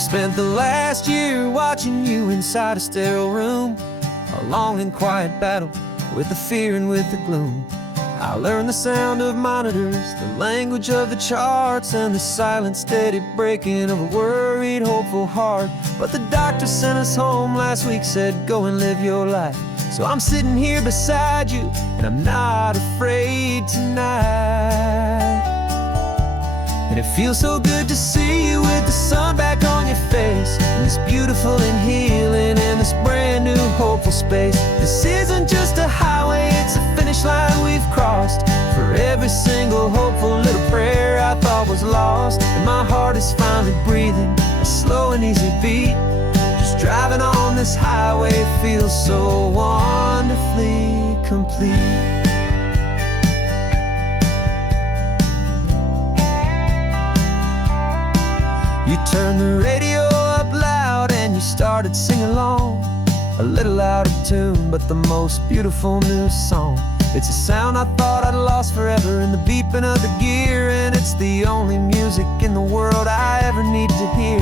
I've spent the last year watching you inside a sterile room, a long and quiet battle with the fear and with the gloom. I learned the sound of monitors, the language of the charts, and the silent, steady breaking of a worried, hopeful heart. But the doctor sent us home last week, said, go and live your life. So I'm sitting here beside you, and I'm not afraid tonight. And it feels so good to see you with the sun back on your face, and this beautiful and healing in this brand new hopeful space. This isn't just a highway, it's a finish line we've crossed. For every single hopeful little prayer I thought was lost, and my heart is finally breathing a slow and easy beat. Just driving on this highway feels so wonderfully complete. You turned the radio up loud and you started singing along, a little out of tune, but the most beautiful new song. It's a sound I thought I'd lost forever in the beeping of the gear, and it's the only music in the world I ever need to hear.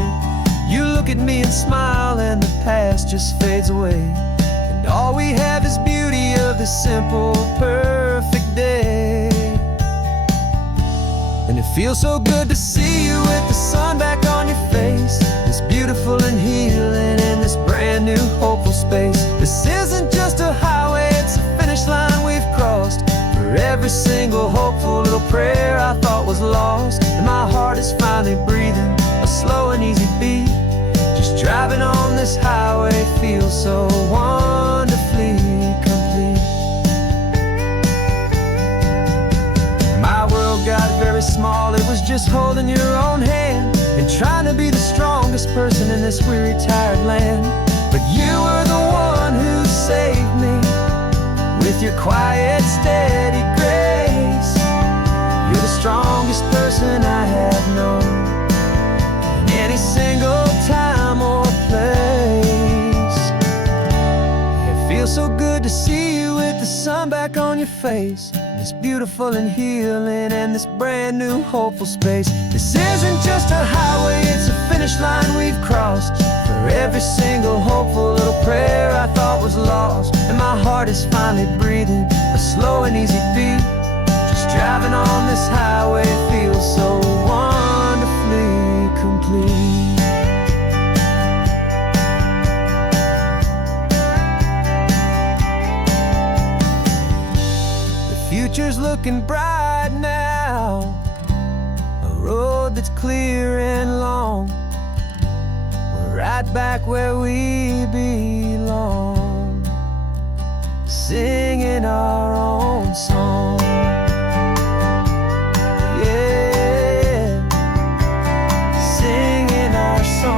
You look at me and smile, and the past just fades away, and all we have is beauty of this simple, perfect day. And it feels so good to see you with the sun back on your face, this beautiful and healing in this brand new hopeful space. This isn't just a highway, it's a finish line we've crossed. For every single hopeful little prayer I thought was lost, and my heart is finally breathing a slow and easy beat. Just driving on this highway feels so wonderfully complete. My world got very small, it was just holding your own hand and trying to be the strongest person in this weary, tired land. But you were the one who saved me with your quiet, steady grace. You're the strongest person I have known in any single time or place. It feels so good to see you with the sun back on your face, this beautiful and healing and this brand new hopeful space. This isn't just a highway, it's a finish line we've crossed. For every single hopeful little prayer I thought was lost, and my heart is finally breathing a slow and easy beat. Just driving on this highway feels so wonderfully complete. Future's looking bright now, a road that's clear and long. We're right back where we belong, singing our own song. Yeah, singing our song.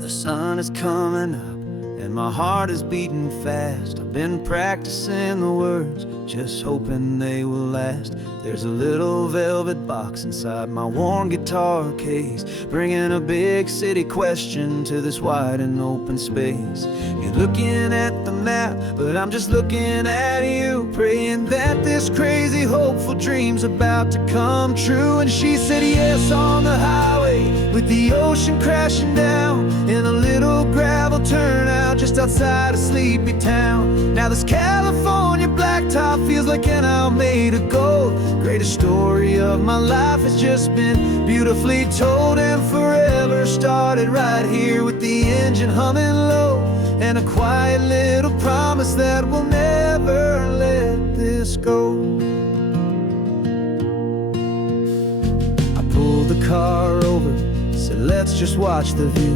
The sun is coming up and my heart is beating fast. I've been practicing the words, just hoping they will last. There's a little velvet box inside my worn guitar case, bringing a big city question to this wide and open space. You're looking at the map, but I'm just looking at you, praying that this crazy hopeful dream's about to come true. And she said yes on the highway, with the ocean crashing down in a little gravel turnout just outside a sleepy town. Now this California blacktop feels like an hour made of gold. Greatest story of my life has just been beautifully told, and forever started right here with the engine humming low, and a quiet little promise that we'll never let this go. I pulled the car over, said let's just watch the view.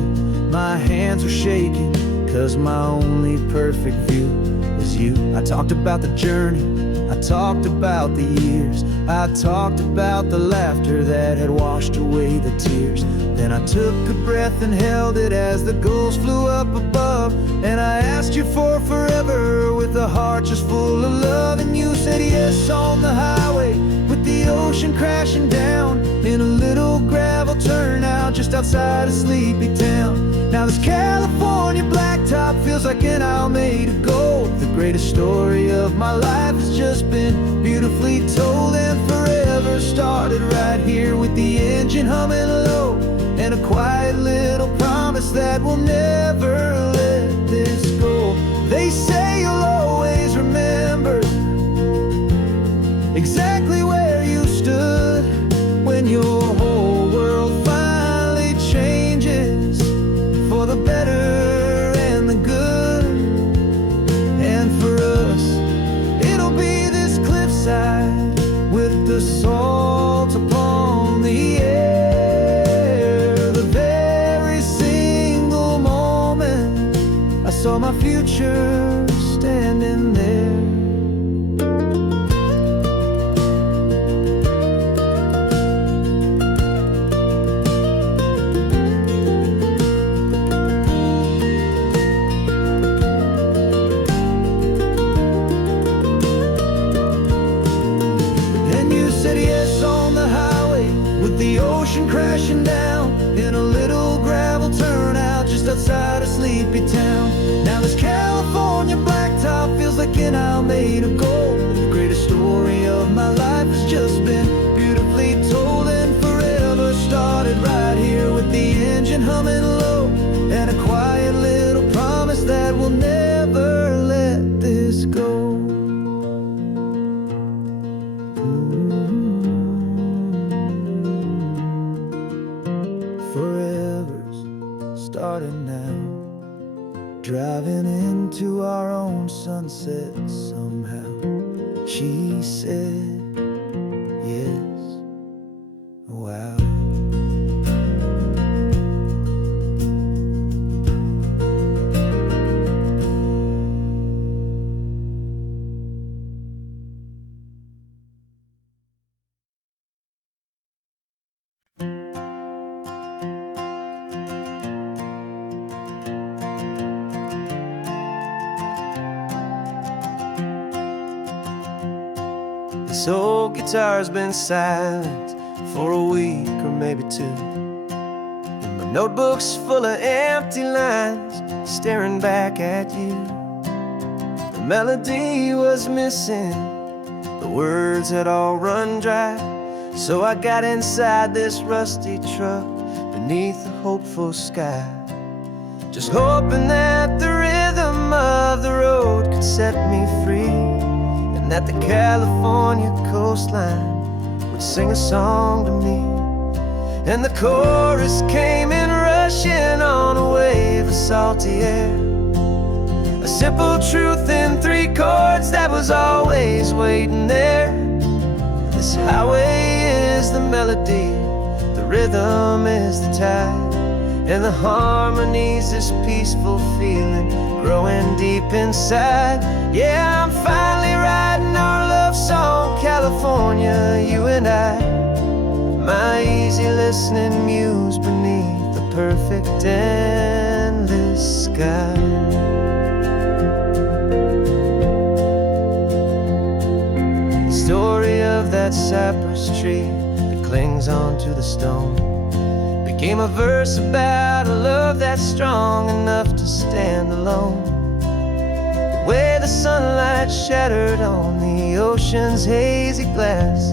My hands were shaking, cause my only perfect view was you. I talked about the journey, I talked about the years, I talked about the laughter that had washed away the tears. Then I took a breath and held it as the gulls flew up above, and I asked you for forever with a heart heart just full of love. And you said yes on the highway with the ocean crashing down in a little gravel turnout just outside of sleepy town. Now this California blacktop feels like an isle made of gold. The greatest story of my life has just been beautifully told, and forever started right here with the engine humming low, and a quiet little promise that we'll never let this go. They say you'll always remember exactly where you stood when your whole world finally changes for the better and the good. And for us, it'll be this cliffside with the salt upon the air. The very single moment I saw my future standing there. The ocean crashing down in a little gravel turnout just outside of sleepy town. Now this California blacktop feels like an isle made of gold. The greatest story of my life has just been beautifully told, and forever started right here with the engine humming low, and a quiet little promise that we'll never let this go. Forever's starting now, driving into our own sunset somehow. She said yes, wow. This old guitar's been silent for a week or maybe two, and my notebook's full of empty lines staring back at you. The melody was missing, the words had all run dry, so I got inside this rusty truck beneath a hopeful sky, just hoping that the rhythm of the road could set me free, that the California coastline would sing a song to me. And the chorus came in rushing on a wave of salty air, a simple truth in 3 chords that was always waiting there. This highway is the melody, the rhythm is the tide, and the harmony's this peaceful feeling growing deep inside. Yeah, I'm finally writing our love song, California, you and I, my easy listening muse beneath the perfect endless sky. The story of that cypress tree that clings onto the stone became a verse about a love that's strong enough to stand alone. The way the sunlight shattered on the ocean's hazy glass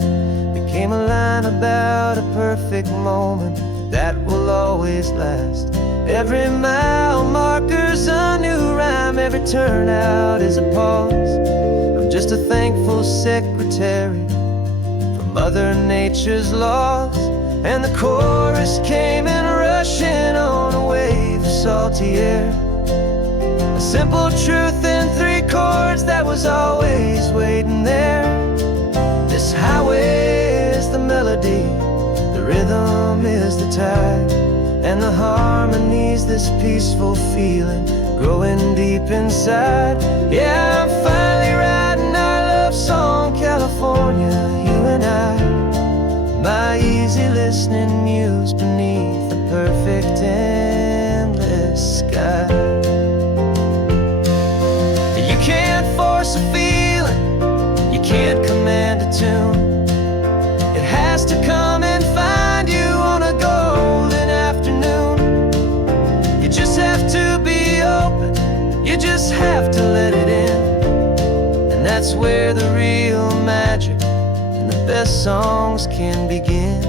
became a line about a perfect moment that will always last. Every mile marker's a new rhyme, every turnout is a pause. I'm just a thankful secretary for Mother Nature's laws. And the chorus came in rushing on a wave of salty air, a simple truth in 3 chords that was always waiting there. This highway is the melody, the rhythm is the tide, and the harmony's this peaceful feeling growing deep inside. Yeah, I'm finally writing our love song, California, you and I, my easy listening muse beneath the perfect endless sky. You can't force a feeling and that's where the real magic and the best songs can begin.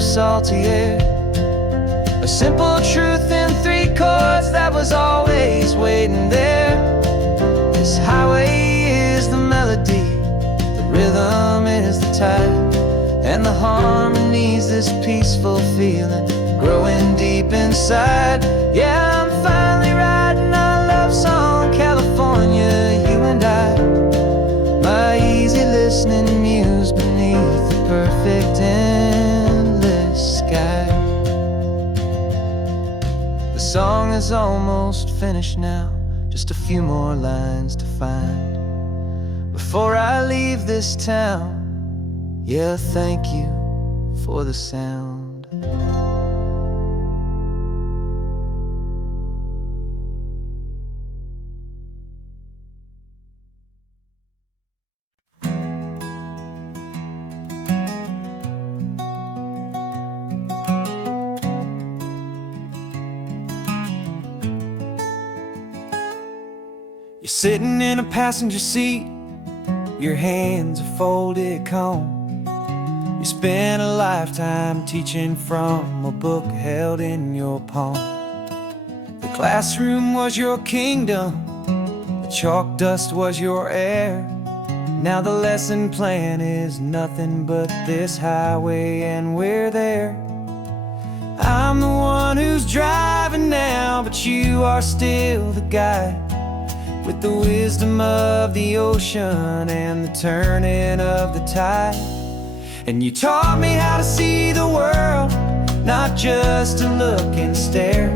Salty air, a simple truth in 3 chords that was always waiting there. This highway is the melody, the rhythm is the tide, and the harmony's this peaceful feeling growing deep inside. Yeah, I'm finally writing our love song, California, you and I. My easy listening muse beneath the perfect sky. The song is almost finished now, just a few more lines to find before I leave this town. Yeah, thank you for the sound. You're sitting in a passenger seat, your hands are folded calm. You spent a lifetime teaching from a book held in your palm. The classroom was your kingdom, the chalk dust was your air. Now the lesson plan is nothing but this highway, and we're there. I'm the one who's driving now, but you are still the guide, with the wisdom of the ocean and the turning of the tide. And you taught me how to see the world, not just to look and stare.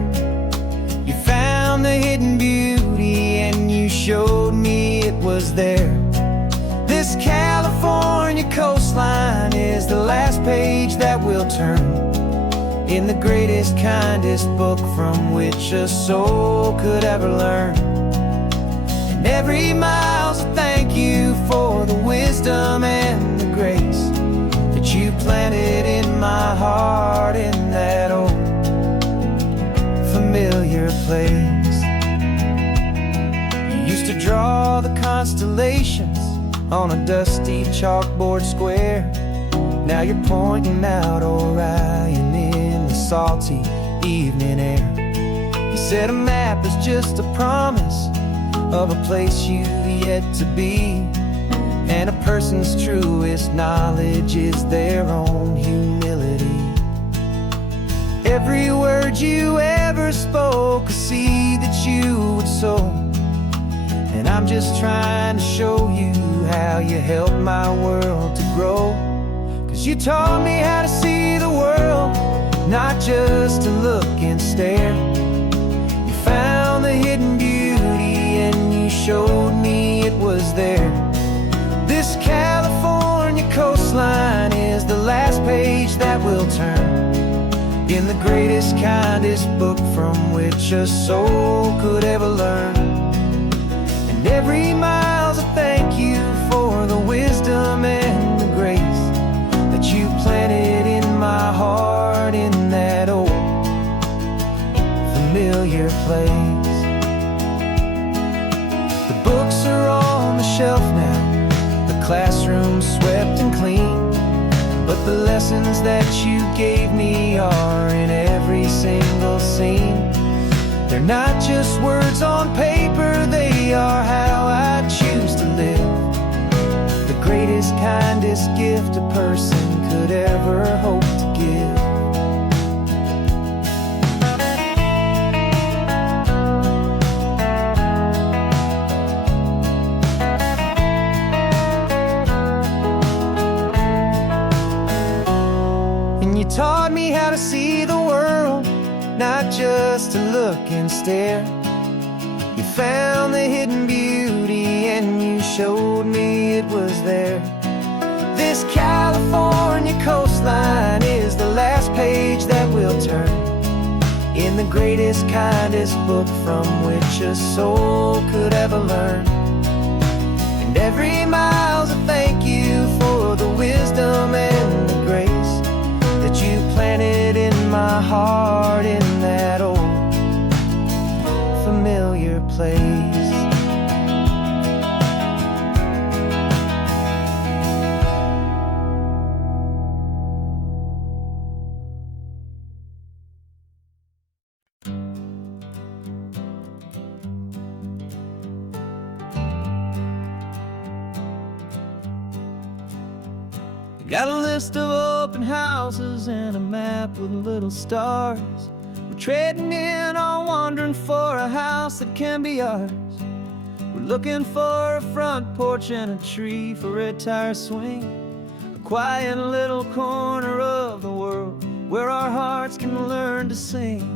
You found the hidden beauty and you showed me it was there. This California coastline is the last page that we'll turn in the greatest, kindest book from which a soul could ever learn. Every mile's a thank you for the wisdom and the grace that you planted in my heart in that old familiar place. You used to draw the constellations on a dusty chalkboard square. Now you're pointing out Orion in the salty evening air. You said a map is just a promise of a place you've yet to be, and a person's truest knowledge is their own humility. Every word you ever spoke, a seed that you would sow, and I'm just trying to show you how you helped my world to grow. 'Cause you taught me how to see the world, not just to look and stare. You found the hidden beauty and you showed me it was there. This California coastline is the last page that we'll turn in the greatest, kindest book from which a soul could ever learn. And every mile's a thank you for the wisdom and the grace that you planted in my heart in that old familiar place. The books are on the shelf now, the classroom swept and clean, but the lessons that you gave me are in every single scene. They're not just words on paper, they are how I choose to live. The greatest, kindest gift a person could ever hope to give. You taught me how to see the world, not just to look and stare. You found the hidden beauty and you showed me it was there. this California coastline is the last page that we'll turn in the greatest, kindest book from which a soul could ever learn. And every mile's a thank you for the wisdom and the grace that you planted in my heart in that old familiar place. Got a list of open houses and a map with little stars. We're trading in or wandering for a house that can be ours. We're looking for a front porch and a tree for a tire swing, a quiet little corner of the world where our hearts can learn to sing.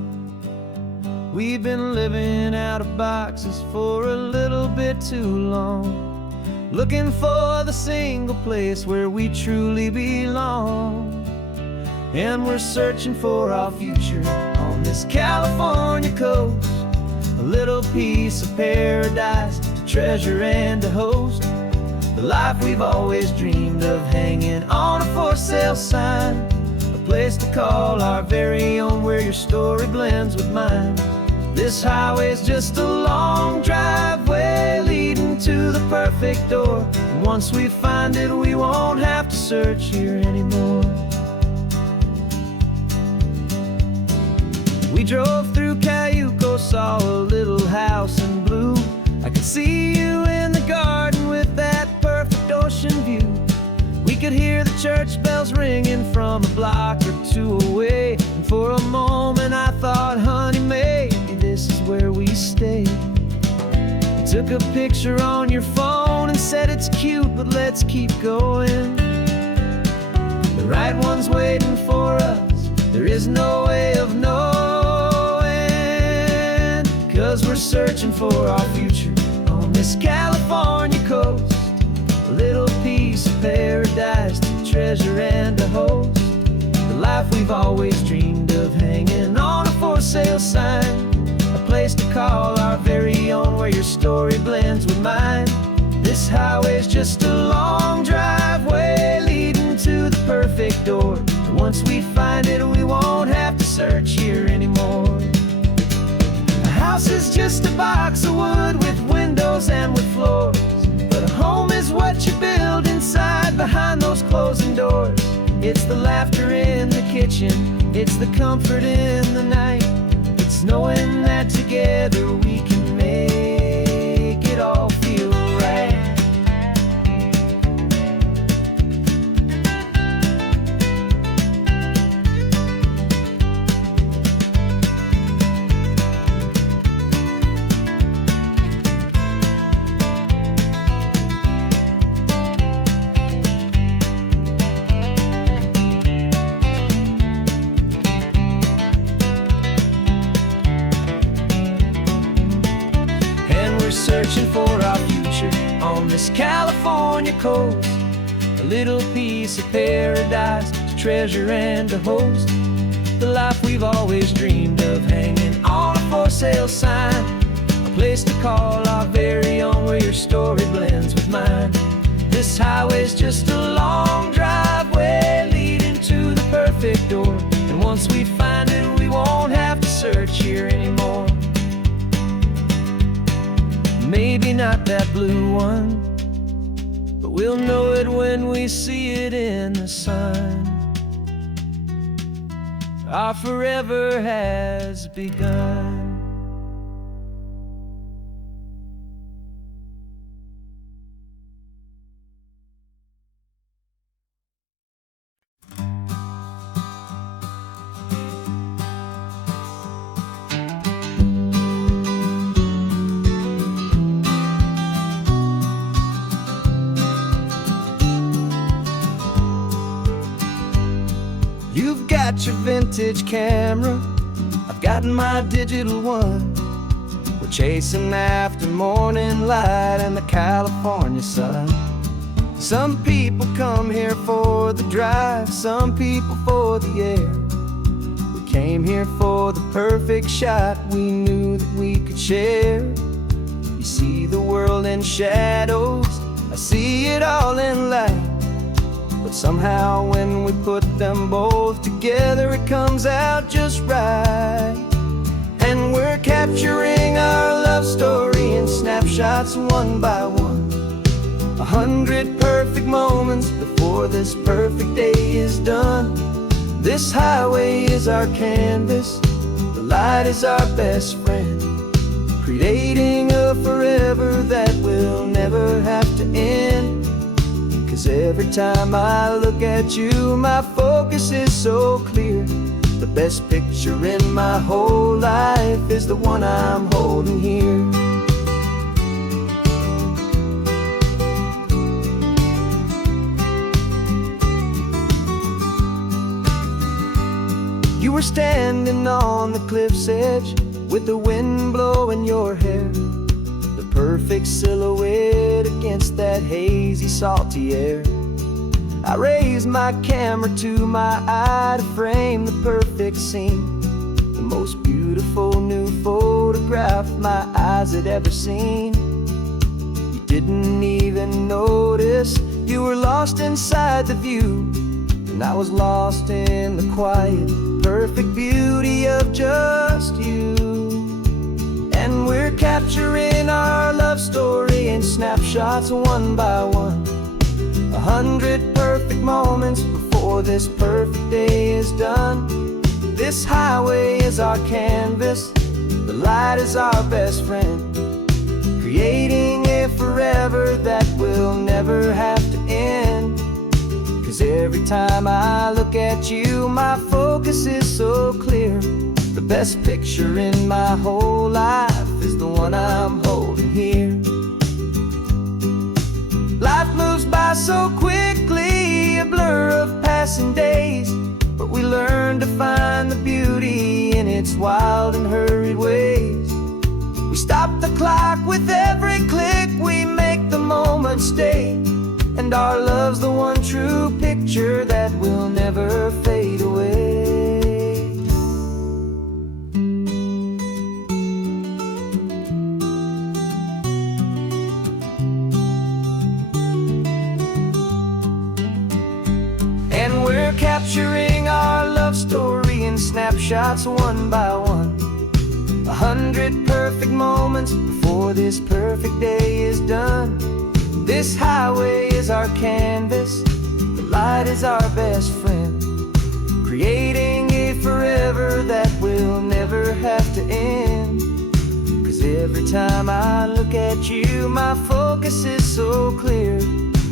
We've been living out of boxes for a little bit too long, looking for the single place where we truly belong. And we're searching for our future on this California coast, a little piece of paradise to treasure and to host, the life we've always dreamed of hanging on a for sale sign, a place to call our very own where your story blends with mine. This highway's just a long driveway leading to the perfect door, and once we find it we won't have to search here anymore. We drove through Cayuco, saw a little house in blue. I could see you in the garden with that perfect ocean view. We could hear the church bells ringing from a block or two away, and for a moment I thought, honey, maybe this is where we stay. You took a picture on your phone and said it's cute, but let's keep going. The right one's waiting for us, there is no way of knowing, 'cause we're searching for our future on this California coast, a little piece of paradise to treasure and to host, the life we've always dreamed of hanging on a for sale sign, a place to call our very own where your story blends with mine. This highway's just a long driveway leading to the perfect door, and once we find it we won't have to search here anymore. A house is just a box of wood with windows and with floors, but a home is what you build inside behind those closing doors. It's the laughter in the kitchen, it's the comfort in the night, it's knowing that together we can make it all feel right. Searching for our future on this California coast, a little piece of paradise to treasure and to host, the life we've always dreamed of hanging on a for sale sign, a place to call our very own where your story blends with mine. This highway's just a long driveway leading to the perfect door, and once we find it we won't have to search here anymore. Maybe not that blue one, but we'll know it when we see it in the sun. Our forever has begun. You've got your vintage camera, I've got my digital one. We're chasing after morning light and the California sun. Some people come here for the drive, some people for the air. We came here for the perfect shot we knew that we could share. You see the world in shadows, I see it all in light. But somehow when we put them both together, it comes out just right. And we're capturing our love story in snapshots one by one. 100 perfect moments before this perfect day is done. This highway is our canvas, the light is our best friend, creating a forever that will never have to end. 'Cause every time I look at you, my focus is so clear. The best picture in my whole life is the one I'm holding here. You were standing on the cliff's edge with the wind blowing your hair, the perfect silhouette against that hazy, salty air. I raised my camera to my eye to frame the perfect scene, the most beautiful new photograph my eyes had ever seen. You didn't even notice you were lost inside the view, and I was lost in the quiet, perfect beauty of just you. And we're capturing our love story in snapshots one by one. 100 perfect moments before this perfect day is done. This highway is our canvas, the light is our best friend, creating a forever that will never have to end. 'Cause every time I look at you, my focus is so clear. The best picture in my whole life is the one I'm holding here. Life moves by so quickly, a blur of passing days, but we learn to find the beauty in its wild and hurried ways. We stop the clock with every click, we make the moment stay, and our love's the one true picture that will never fade away. And we're capturing our love story in snapshots one by one. 100 perfect moments before this perfect day is done. This highway is our canvas, the light is our best friend, creating a forever that will never have to end. 'Cause every time I look at you, my focus is so clear.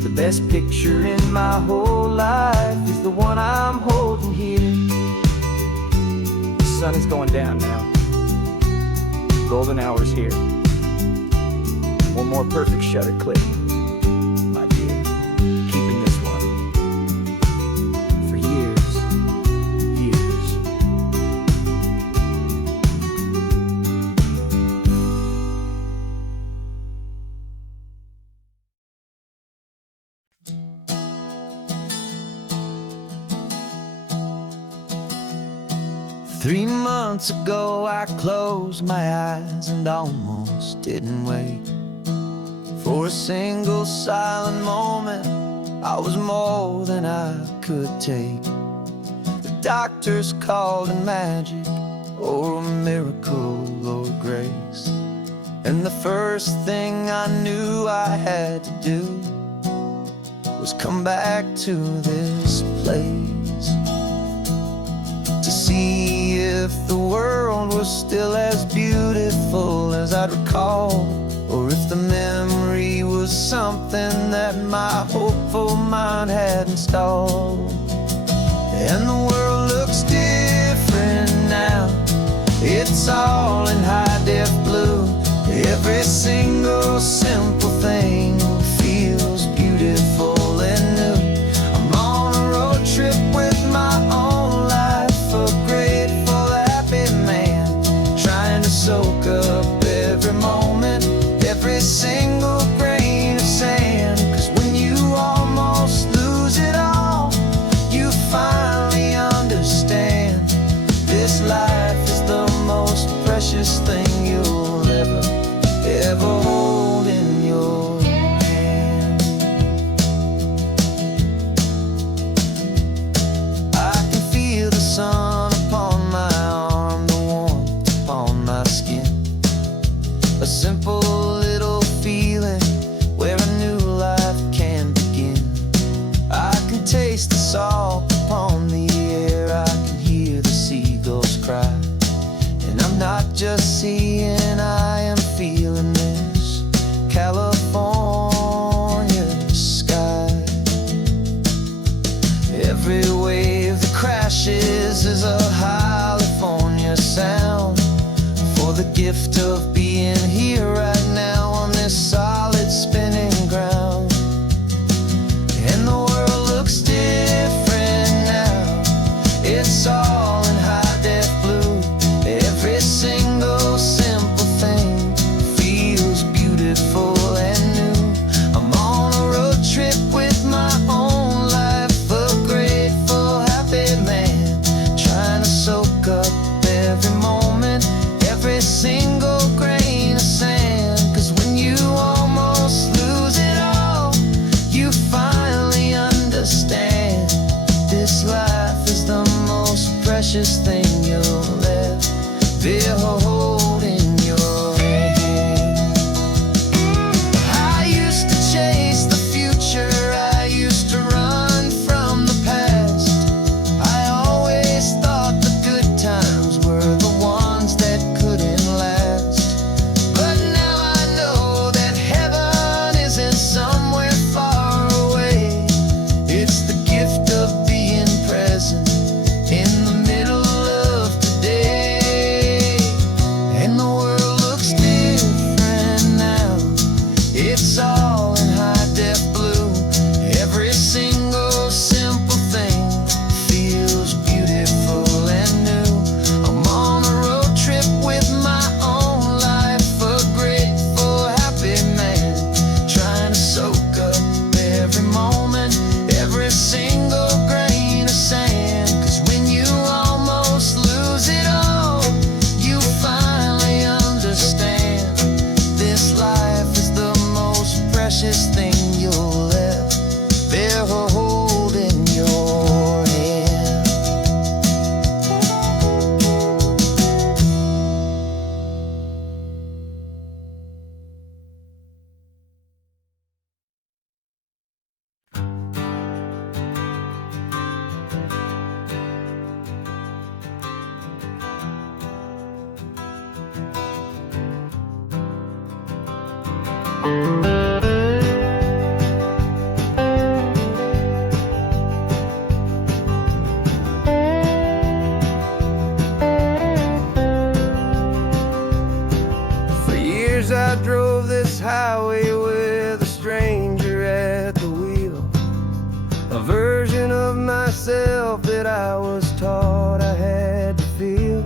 The best picture in my whole life is the one I'm holding here. The sun is going down now. Golden hour's here. One more perfect shutter click, my dear. Keeping this one for years, years. Three months ago I closed my eyes and almost didn't wake. For a single silent moment, I was more than I could take. The doctors called it magic, or a miracle, or grace. And the first thing I knew I had to do was come back to this place, to see if the world was still as beautiful as I'd recall, or if the memory was something that my hopeful mind had installed. And the world looks different now, it's all in high-def blue. Every single simple thing feels beautiful and new. I'm on a road trip with my own life, a grateful, happy man, trying to soak up every moment, every single grain of sand. 'Cause when you almost lose it all, salt upon the air, I can hear the seagulls cry. And I'm not just seeing, I am feeling this California sky. Every wave that crashes is a California sound, for the gift of being here right now on this solid spinning ground. And the world looks different now, it's all in high-def blue. Every single simple thing feels beautiful and new. I'm on a road trip with my own life, a grateful, happy man, trying to soak up every moment, every single grain of sand. 'Cause when you almost lose it all, you finally understand this life is the most precious thing you'll ever behold in your hand. I used to chase the future, I used to run from the past. I always thought the good times were the ones that couldn't last. But now I know that heaven isn't somewhere far away. It's the gift of being present in the middle of today. And the world looks different now, it's all in high-def blue. Every single simple thing feels beautiful and new. I'm on a road trip with my own life, a grateful, happy man, trying to soak up every moment, every single grain of sand. 'Cause when you almost lose it all, you finally understand this life is the most precious thing you'll ever behold in your hand. For years I drove this highway with a stranger at the wheel, a version of myself that I was taught I had to feel.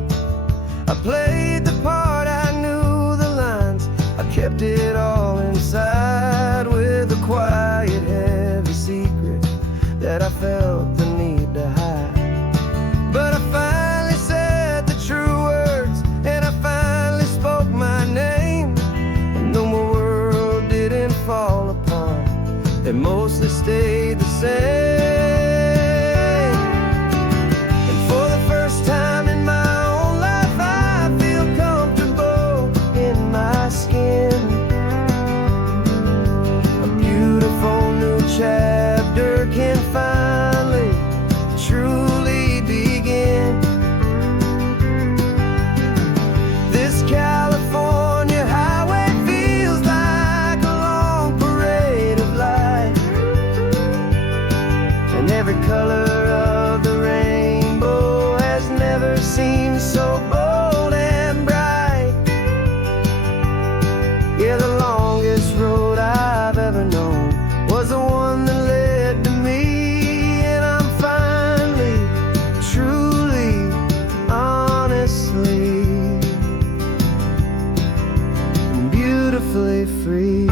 I played the part, I knew the lines, I kept it all inside with a quiet, heavy secret that I felt the need to hide. But I finally said the true words, and I finally spoke my name. And though my world didn't fall apart, it mostly stayed the same. And for the first time in my own life, I feel comfortable in my skin. A beautiful new chapter can finally truly begin. This California highway feels like a long parade of light, and every color of the rainbow has never seemed so bold and bright. Yeah, the longest road I've ever known was the one that led to me. And I'm finally, truly, honestly, beautifully free.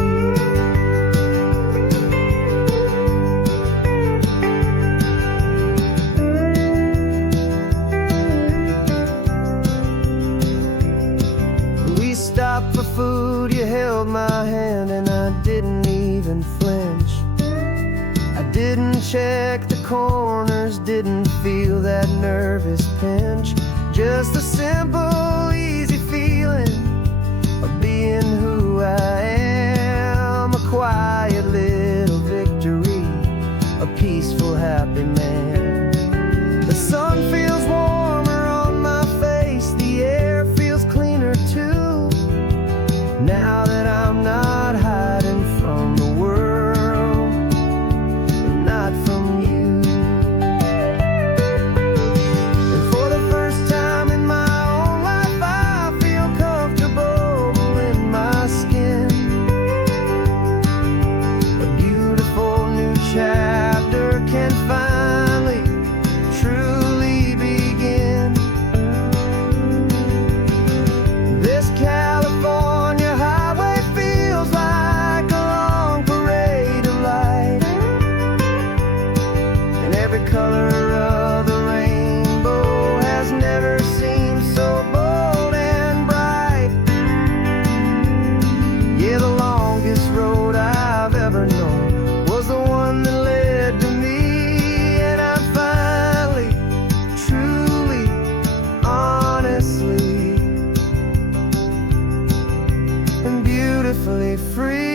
We stopped for food, you held my hand, and I didn't even flinch. I didn't check the corners, didn't feel that nervous pinch. Just a simple, easy feeling of being who I am. A quiet little victory, a peaceful, happy man. color of the rainbow has never seemed so bold and bright. Yeah, the longest road I've ever known was the one that led to me, and I'm finally, truly, honestly, and beautifully free.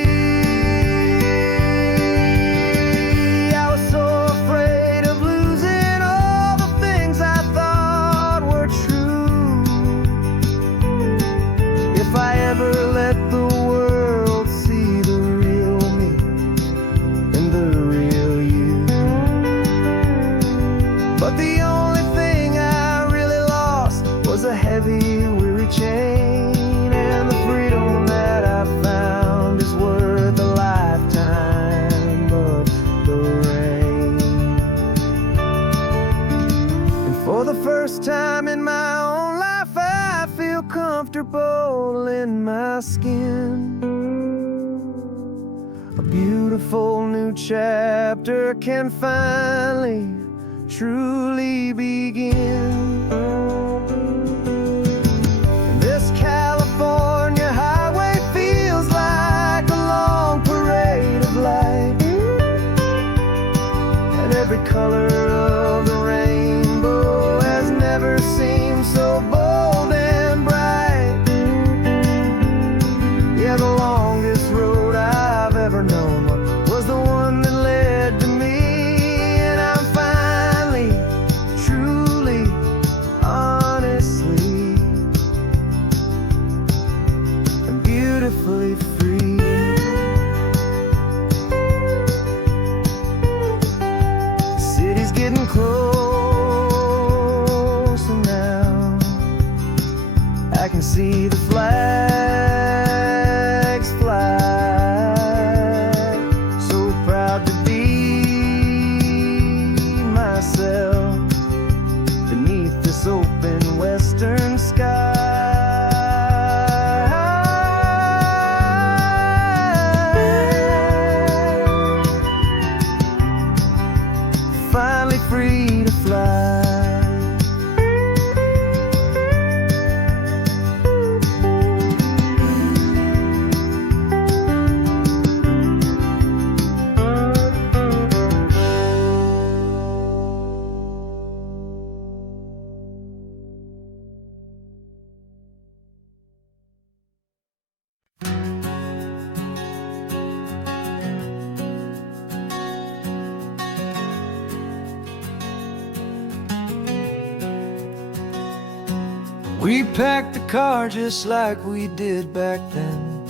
If I ever let the world see the real me and the real you. But the only thing I really lost was a heavy, weary chain, and the freedom that I found is worth a lifetime of the rain. And for the first time in my own life, I feel comfortable in my skin. A beautiful new chapter can finally, truly begin. And this California highway feels like a long parade of light, and every color of the rainbow has never seemed so bold and bright. Yeah, the longest road I've ever known was the one that led to me, and I'm finally, truly, honestly, and beautifully free. The city's getting closer now. I can see the flags fly. So proud to be myself beneath this open western sky. Finally free to fly. We packed the car just like we did back then.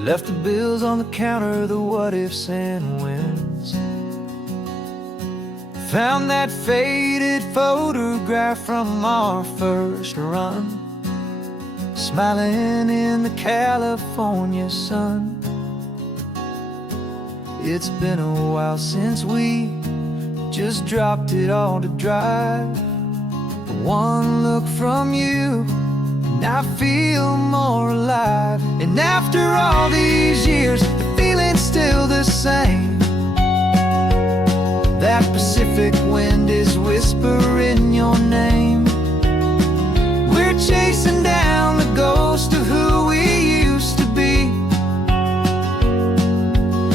Left the bills on the counter, the what ifs and whens. Found that faded photograph from our first run, smiling in the California sun. It's been a while since we just dropped it all to drive. One look from you, and I feel more alive. And after all these years, the feeling's still the same. That Pacific wind is whispering your name. We're chasing down the ghost of who we used to be,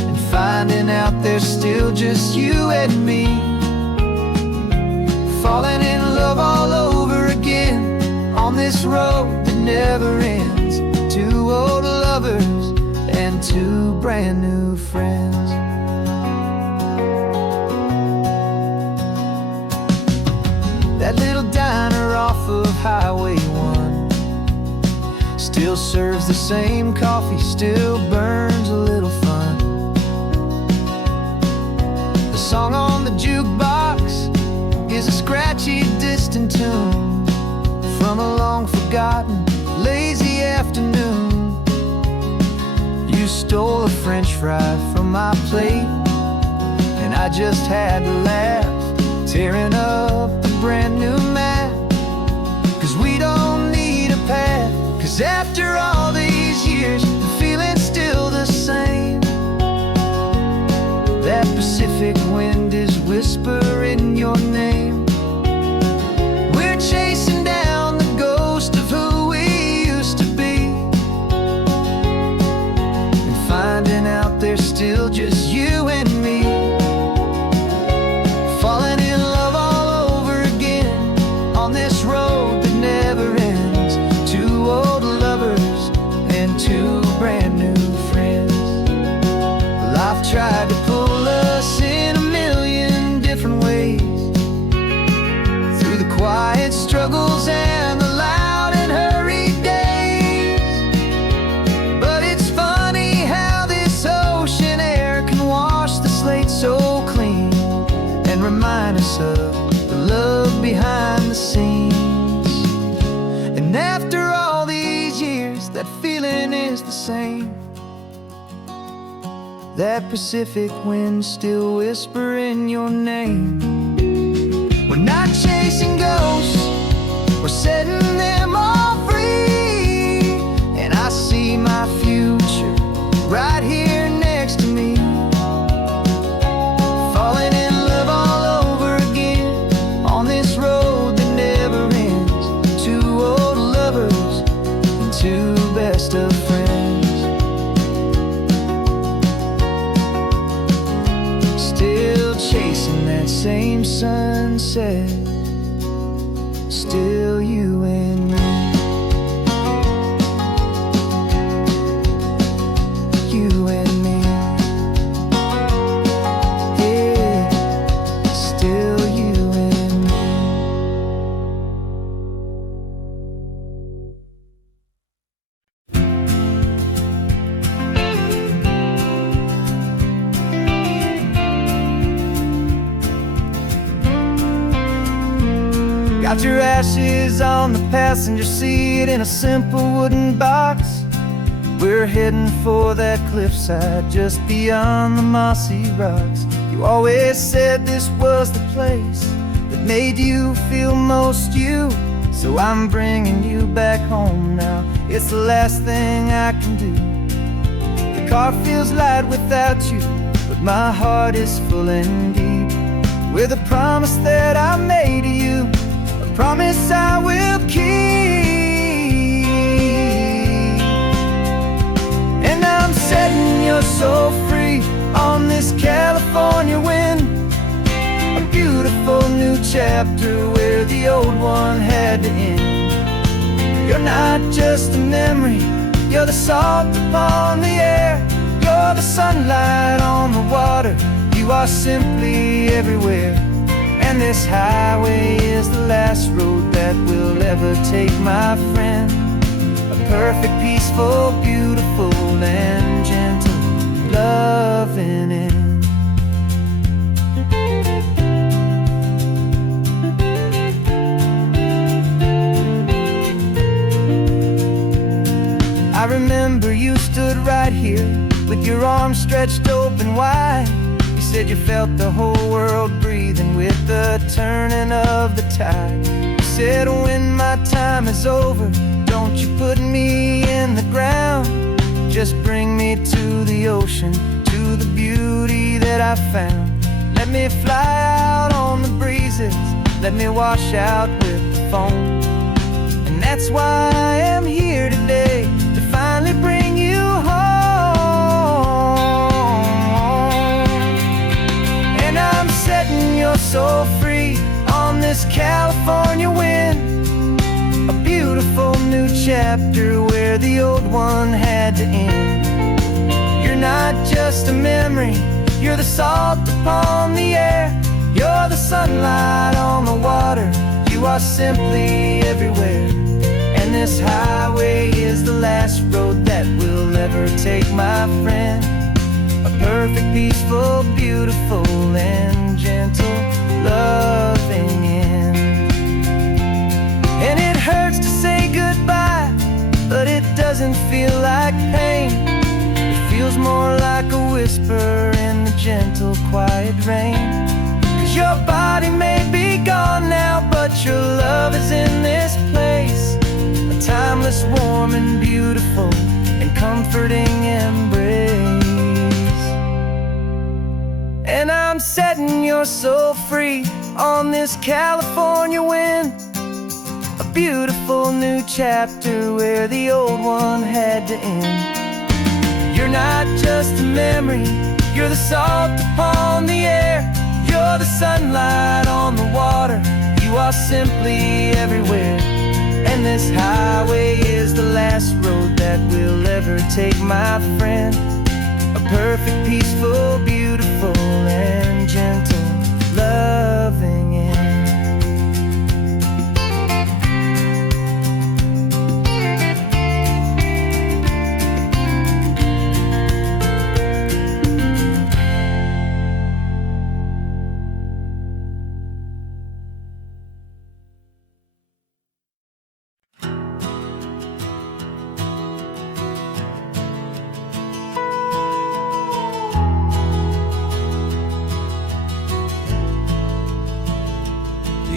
and finding out there's still just you and me. Falling in love all over again on this road that never ends. Two old lovers and two brand new friends. That little diner off of Highway 1 still serves the same coffee, still burns a little fun. The song on the jukebox is a scratchy, distant tune from a long forgotten, lazy afternoon. You stole a French fry from my plate, and I just had to laugh, tearing up the brand new map. 'Cause we don't need a path, 'cause after all these years, the feeling's still the same. That Pacific wind is struggles and the loud and hurried days. But it's funny how this ocean air can wash the slate so clean and remind us of the love behind the scenes. And after all these years, that feeling is the same. That Pacific wind still whispering your name. We're not chasing ghosts, we're setting them all free. And I see my future right here next to me, falling in love all over again on this road that never ends. Two old lovers and two best of friends. Still chasing that same sunset, still you and me. You and me. Yeah, still you and me. Got your ashes on the passenger seat in a simple wooden box. We're heading for that cliffside just beyond the mossy rocks. You always said this was the place that made you feel most you. So I'm bringing you back home now. It's the last thing I can do. The car feels light without you, but my heart is full and deep with a promise that I made to you, a promise I will keep. And I'm setting your soul free on this California wind, a beautiful new chapter where the old one had to end. You're not just a memory, you're the salt upon the air, you're the sunlight on the water, you are simply everywhere. And this highway is the last road that we'll ever take, my friend. A perfect, peaceful, beautiful, and gentle loving end. I remember you stood right here with your arms stretched open wide. You said you felt the whole world breathing with the turning of the tide. You said when my time is over, don't you put me in the ground, just bring me to the ocean, to the beauty that I found. Let me fly out on the breezes, let me wash out with the foam. And that's why I am here today, to finally bring you home. And I'm setting your soul free on this California wind, a beautiful new chapter where the old one had to end. You're not just a memory, you're the salt upon the air, you're the sunlight on the water, you are simply everywhere. And this highway is the last road that we'll ever take, my friend. A perfect, peaceful, beautiful, and gentle loving end. And it hurts to say goodbye, but it doesn't feel like pain. It feels more like a whisper in the gentle, quiet rain. 'Cause your body may be gone now, but your love is in this place, a timeless, warm, and beautiful, and comforting embrace. And I'm setting your soul free on this California wind, a beautiful new chapter where the old one had to end. You're not just a memory, you're the salt upon the air, you're the sunlight on the water, you are simply everywhere. And this highway is the last road that we'll ever take, my friend. A perfect, peaceful, beautiful, and gentle loving end.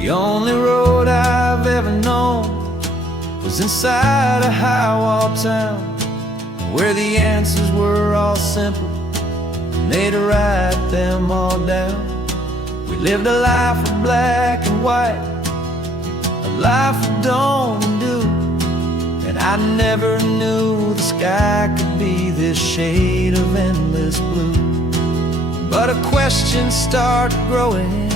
The only road I've ever known was inside a high-wall town, where the answers were all simple and they'd write them all down. We lived a life of black and white, a life of dawn and dew, and I never knew the sky could be this shade of endless blue. But a question started growing,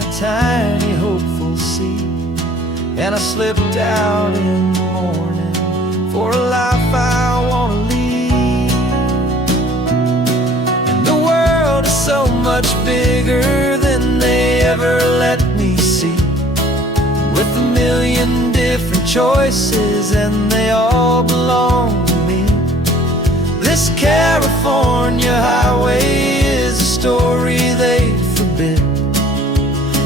a tiny hopeful seed, and I slipped out in the morning for a life I want to lead. And the world is so much bigger than they ever let me see, with a million different choices and they all belong to me. This California highway is a story they forbid,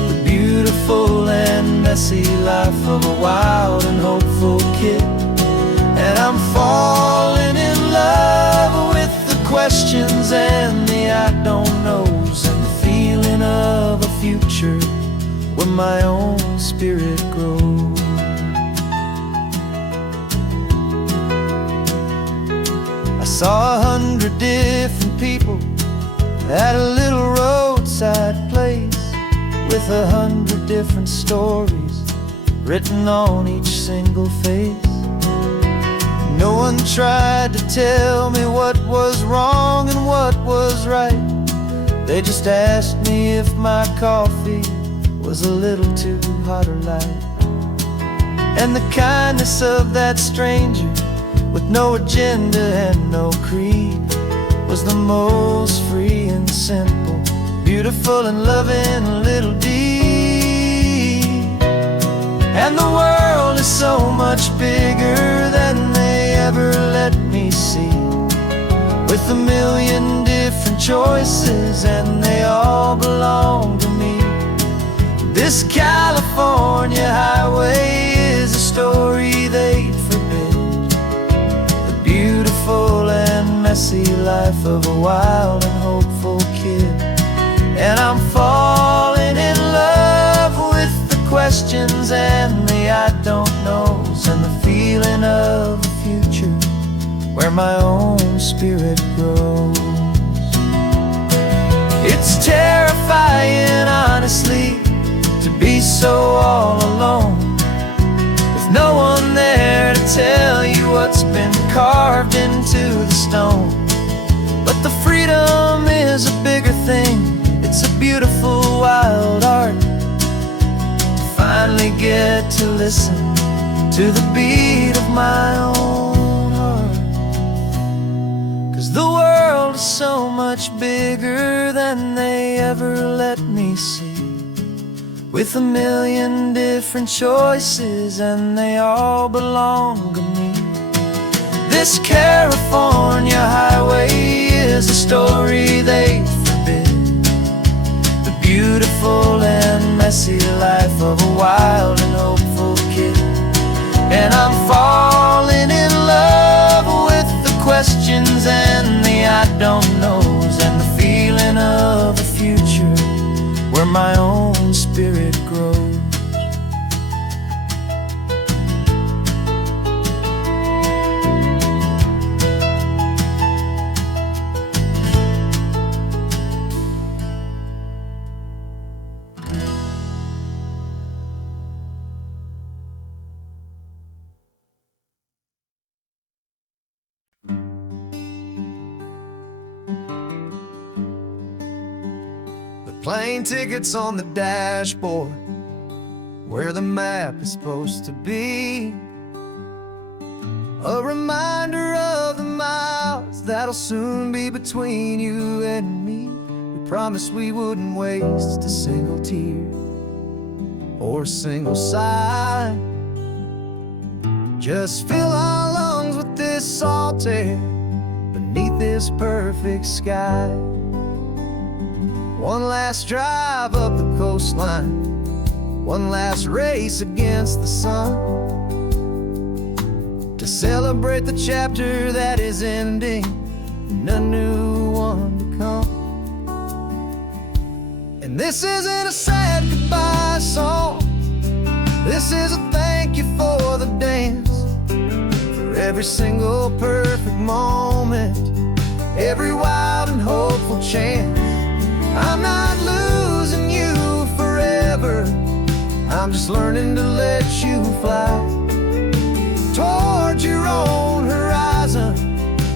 the beautiful and messy life of a wild and hopeful kid. And I'm falling in love with the questions and the I don't knows, and the feeling of a future where my own spirit grows. I saw 100 different people at a little roadside place, with 100 different stories written on each single face. No one tried to tell me what was wrong and what was right. They just asked me if my coffee was a little too hot or light. And the kindness of that stranger, with no agenda and no creed, was the most free and simple, beautiful and loving little deed. And the world is so much bigger than they ever let me see, with a million different choices and they all belong to me. This California highway is a story they'd forbid, the beautiful and messy life of a wild and hopeful kid. And I'm falling in love with the questions and the I don't knows, and the feeling of a future where my own spirit grows. It's terrifying, honestly, to be so all alone, with no one there to tell you what's been carved into the stone. But the freedom is a bigger thing, it's a beautiful wild art, to finally get to listen to the beat of my own heart. 'Cause the world is so much bigger than they ever let me see, with a million different choices and they all belong to me. This California highway is a story they forbid, the beautiful and messy life of a wild and hopeful kid. And I'm falling in love with the questions and the I don't knows, and the feeling of a future where my own spirit grows. Plane tickets on the dashboard, where the map is supposed to be, a reminder of the miles that'll soon be between you and me. We promised we wouldn't waste a single tear or a single sigh, just fill our lungs with this salt air beneath this perfect sky. One last drive up the coastline, one last race against the sun, to celebrate the chapter that is ending and a new one to come. And this isn't a sad goodbye song, This is a thank you for the dance, for every single perfect moment, every wild and hopeful chance. I'm not losing you forever, I'm just learning to let you fly toward your own horizon,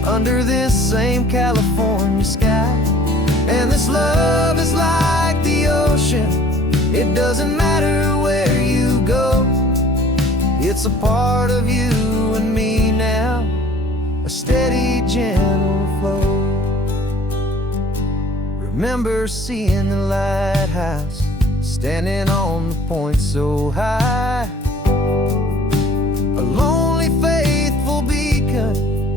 under this same California sky. And this love is like the ocean, it doesn't matter where you go, it's a part of you and me now, a steady, gentle flow. Remember seeing the lighthouse, standing on the point so high, a lonely, faithful beacon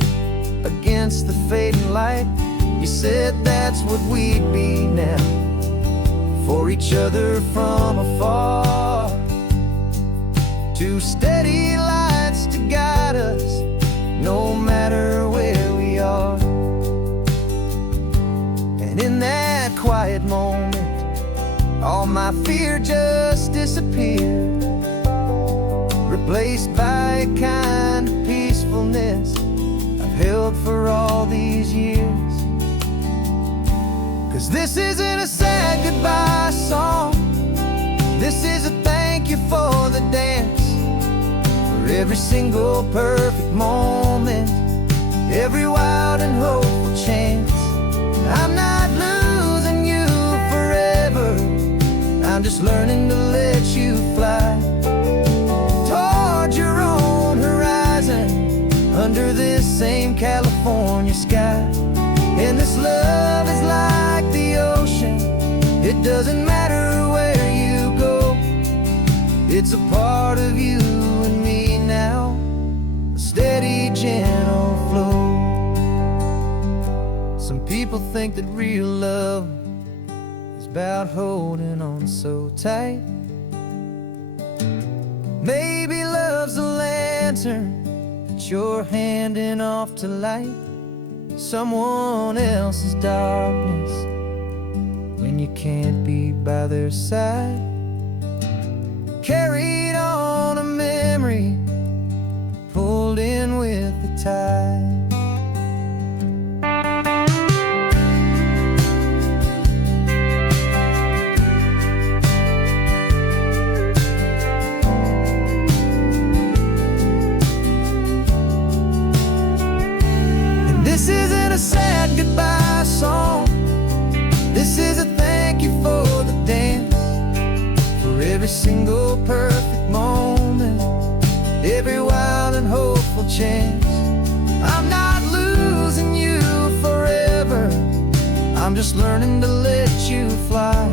against the fading light. You said that's what we'd be now, for each other from afar. Two steady lights to guide us, no matter where we are. And in that quiet moment, all my fear just disappeared, replaced by a kind of peacefulness I've held for all these years. 'Cause this isn't a sad goodbye song, this is a thank you for the dance, for every single perfect moment, every wild and hopeful chance. I'm not losing you forever, I'm just learning to let you fly toward your own horizon, under this same California sky. And this love is like the ocean, it doesn't matter where you go, it's a part of you and me now, a steady, gentle flow. Some people think that real love is about holding on so tight. Maybe love's a lantern that you're handing off to light someone else's darkness when you can't be by their side. Carried on a memory, pulled in with the tide. This isn't a sad goodbye song, this is a thank you for the dance, for every single perfect moment, every wild and hopeful chance. I'm not losing you forever, I'm just learning to let you fly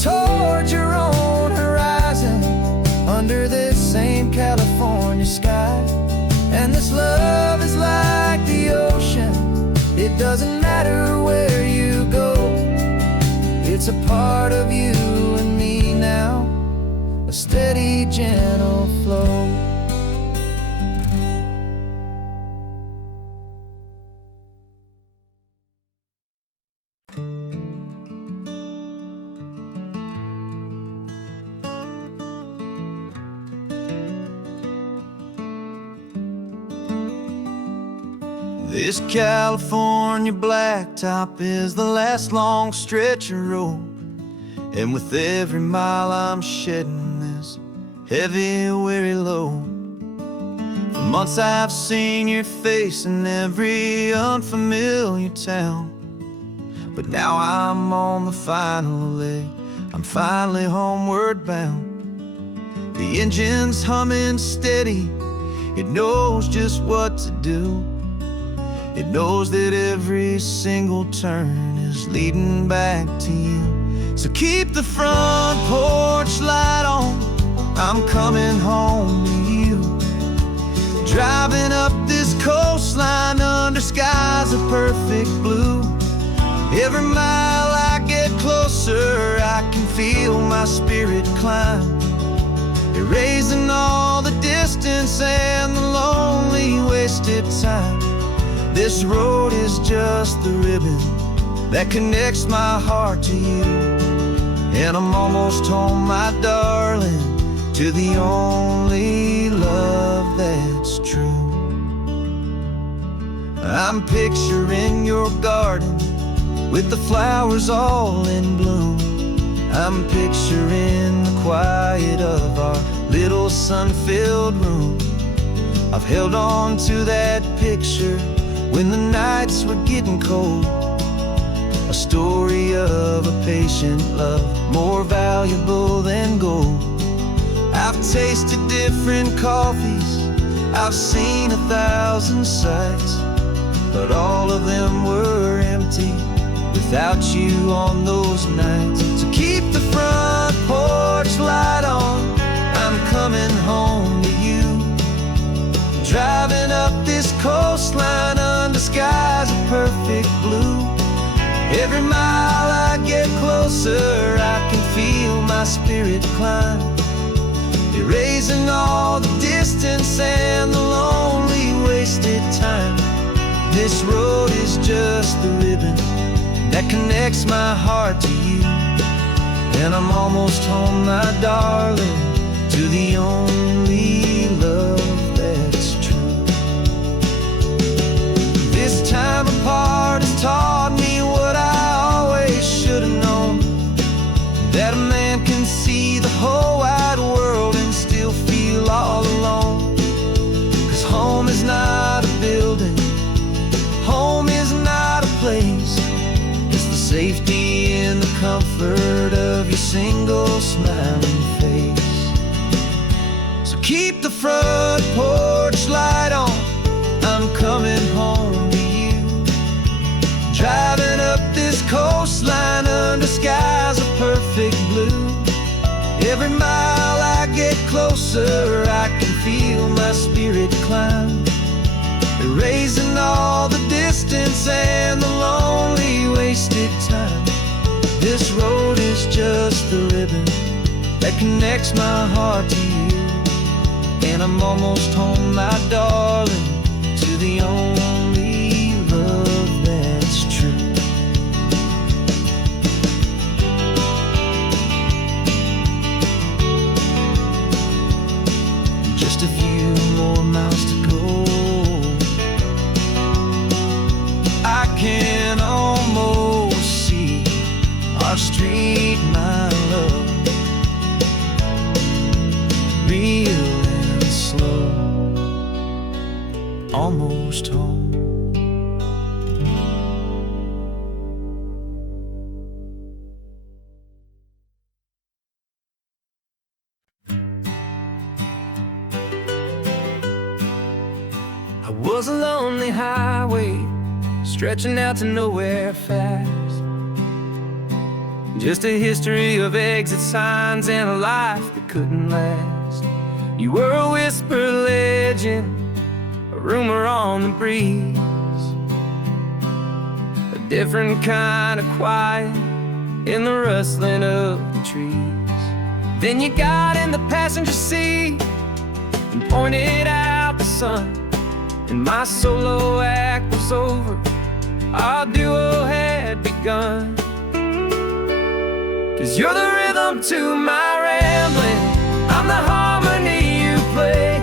toward your own horizon, under this same California sky. And this love is like the ocean, it doesn't matter where you go, it's a part of you and me now, a steady, gentle flow. This California blacktop is the last long stretch of road, and with every mile I'm shedding this heavy, weary load. For months I've seen your face in every unfamiliar town, but now I'm on the final leg, I'm finally homeward bound. The engine's humming steady, it knows just what to do. It knows that every single turn is leading back to you. So keep the front porch light on, I'm coming home to you. Driving up this coastline under skies of perfect blue. Every mile I get closer, I can feel my spirit climb, erasing all the distance and the lonely wasted time. This road is just the ribbon that connects my heart to you. And I'm almost home, my darling, to the only love that's true. I'm picturing your garden with the flowers all in bloom. I'm picturing the quiet of our little sun-filled room. I've held on to that picture when the nights were getting cold. A story of a patient love, more valuable than gold. I've tasted different coffees, I've seen 1,000 sights, but all of them were empty without you on those nights. So keep the front porch light on, I'm coming home to you. Driving up this coastline under skies of perfect blue. Every mile I get closer, I can feel my spirit climb, erasing all the distance and the lonely wasted time. This road is just the ribbon that connects my heart to you. And I'm almost home, my darling, to the only love that's true. This time apart has taught me what I always should have known, that a man can see the whole wide world and still feel all alone. 'Cause home is not a building, home is not a place, it's the safety and the comfort of your single smiling face. So keep the front porch light on, I'm coming home to you. Driving up this coastline under skies of perfect blue. Every mile I get closer, I can feel my spirit climb, erasing all the distance and the lonely wasted time. This road is just the ribbon that connects my heart to you. And I'm almost home, my darling, to the only love that's true. Just a few more miles to go, I can almost see our street, my love, real and slow, almost home. I was a lonely highway stretching out to nowhere fast, just a history of exit signs and a life that couldn't last. You were a whisper legend, a rumor on the breeze, a different kind of quiet in the rustling of the trees. Then you got in the passenger seat and pointed out the sun, and my solo act was over, our duo had begun. 'Cause you're the rhythm to my rambling, I'm the harmony you play.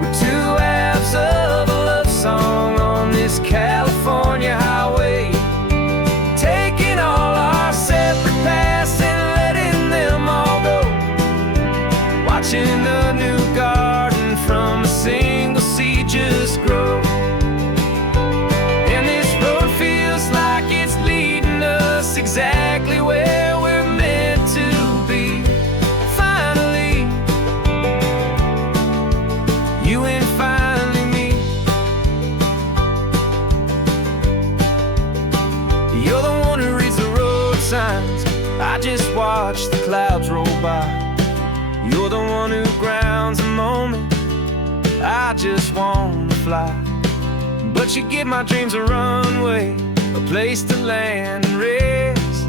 We're two halves of a love song on this California highway, taking all our separate paths and letting them all go, watching a new garden from a single seed just grow. And this road feels like it's leading us exactly where we're meant to be. Finally, you and finally me. You're the one who reads the road signs, I just watch the clouds roll by. You're the one who grounds a moment, I just wanna fly. But you give my dreams a runway, a place to land and rest.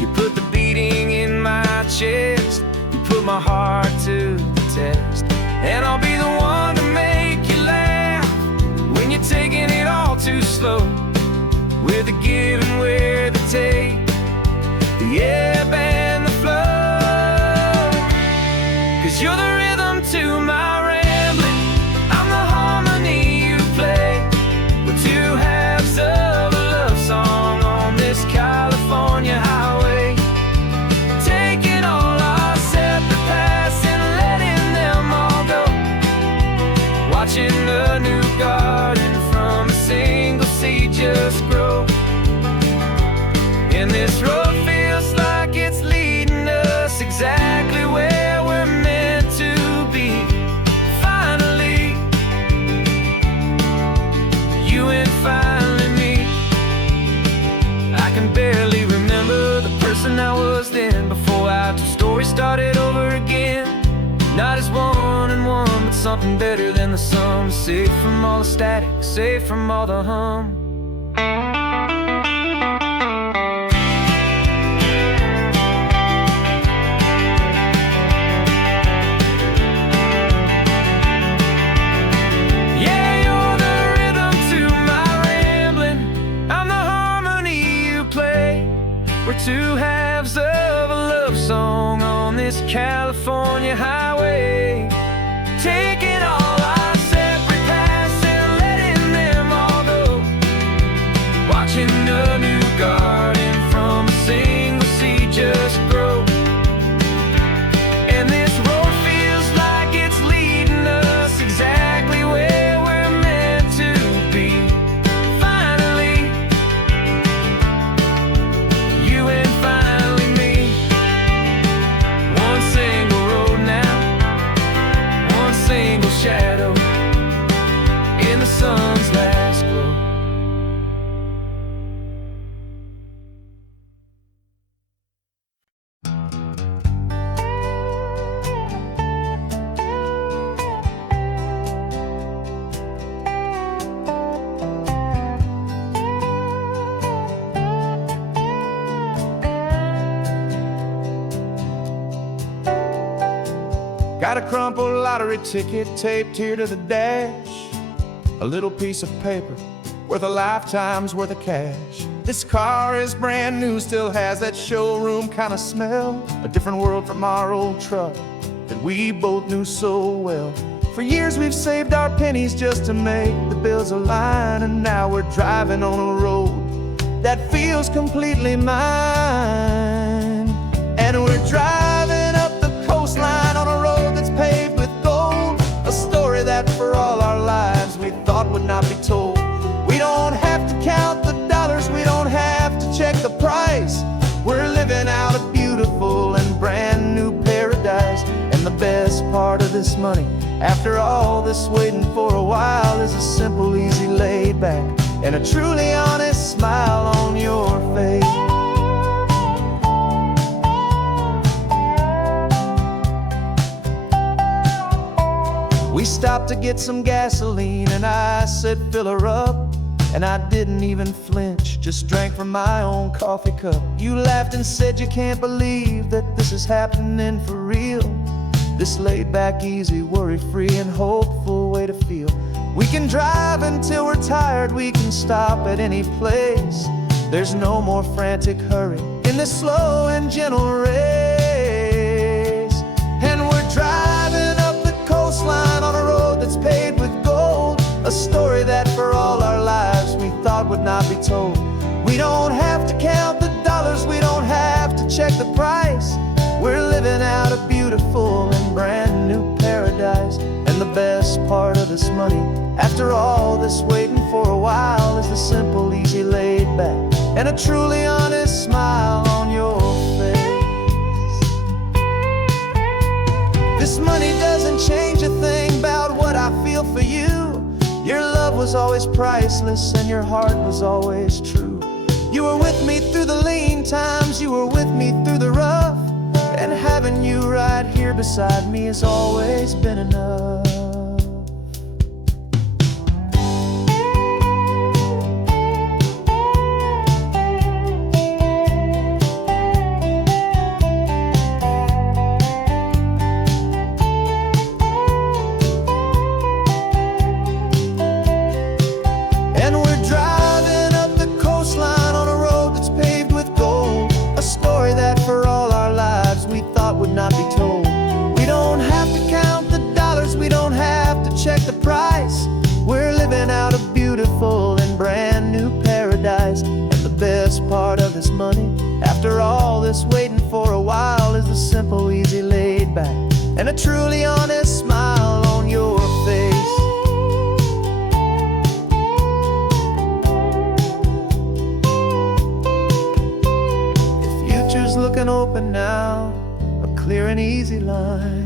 You put the beating in my chest, you put my heart to the test. And I'll be the one to make you laugh when you're taking it all too slow. We're the give and we're the take, the ebb and the flow. was then, before our two stories started over again. Not as one and one, but something better than the sum. Safe from all the static, safe from all the hum. We're two halves of a love song on this California highway, taking all our separate paths and letting them all go, watching a new garden from a single seed just grow. And this road feels like it's leading us exactly where we're meant to be. Finally, you and finally me. One single road now, one single shadow in the sun's last glow. Got a crumpled lottery ticket taped here to the dash, a little piece of paper worth a lifetime's worth of cash. This car is brand new, still has that showroom kind of smell, a different world from our old truck that we both knew so well. For years we've saved our pennies just to make the bills align, and now we're driving on a road that feels completely mine. And we're driving up the coastline on a road that's paved with gold, a story that for all our lives we thought would not be told. We don't have to count the dollars, we don't have to check the price. We're living out a beautiful and brand new paradise. And the best part of this money, after all this waiting for a while, is a simple, easy, laid back, and a truly honest smile on your face. We stopped to get some gasoline and I said fill her up, and I didn't even flinch, just drank from my own coffee cup. You laughed and said you can't believe that this is happening for real. This laid back, easy, worry-free and hopeful way to feel. We can drive until we're tired, we can stop at any place. There's no more frantic hurry in this slow and gentle race. And we're driving up the coastline on a road that's paved with gold, a story that for all our lives we thought would not be told. We don't have to count the dollars, we don't have to check the price. We're living out a beautiful and brand new paradise. And the best part of this money, after all this waiting for a while, is the simple, easy, laid back, and a truly honest smile on your face. This money doesn't change a thing about what I feel for you. Your love was always priceless and your heart was always true. You were with me through the lean times, you were with me through the rough, and having you right here beside me has always been enough. And we're driving up the coastline on a road that's paved with gold, a story that for all our lives we thought would not be told. We don't have to count the dollars, we don't have to check the price. We're living out a beautiful and brand new paradise. And the best part of this money, after all this waiting for a while, is the simple, easy, laid back, and a truly honest smile on your face. The future's looking open now, a clear and easy line.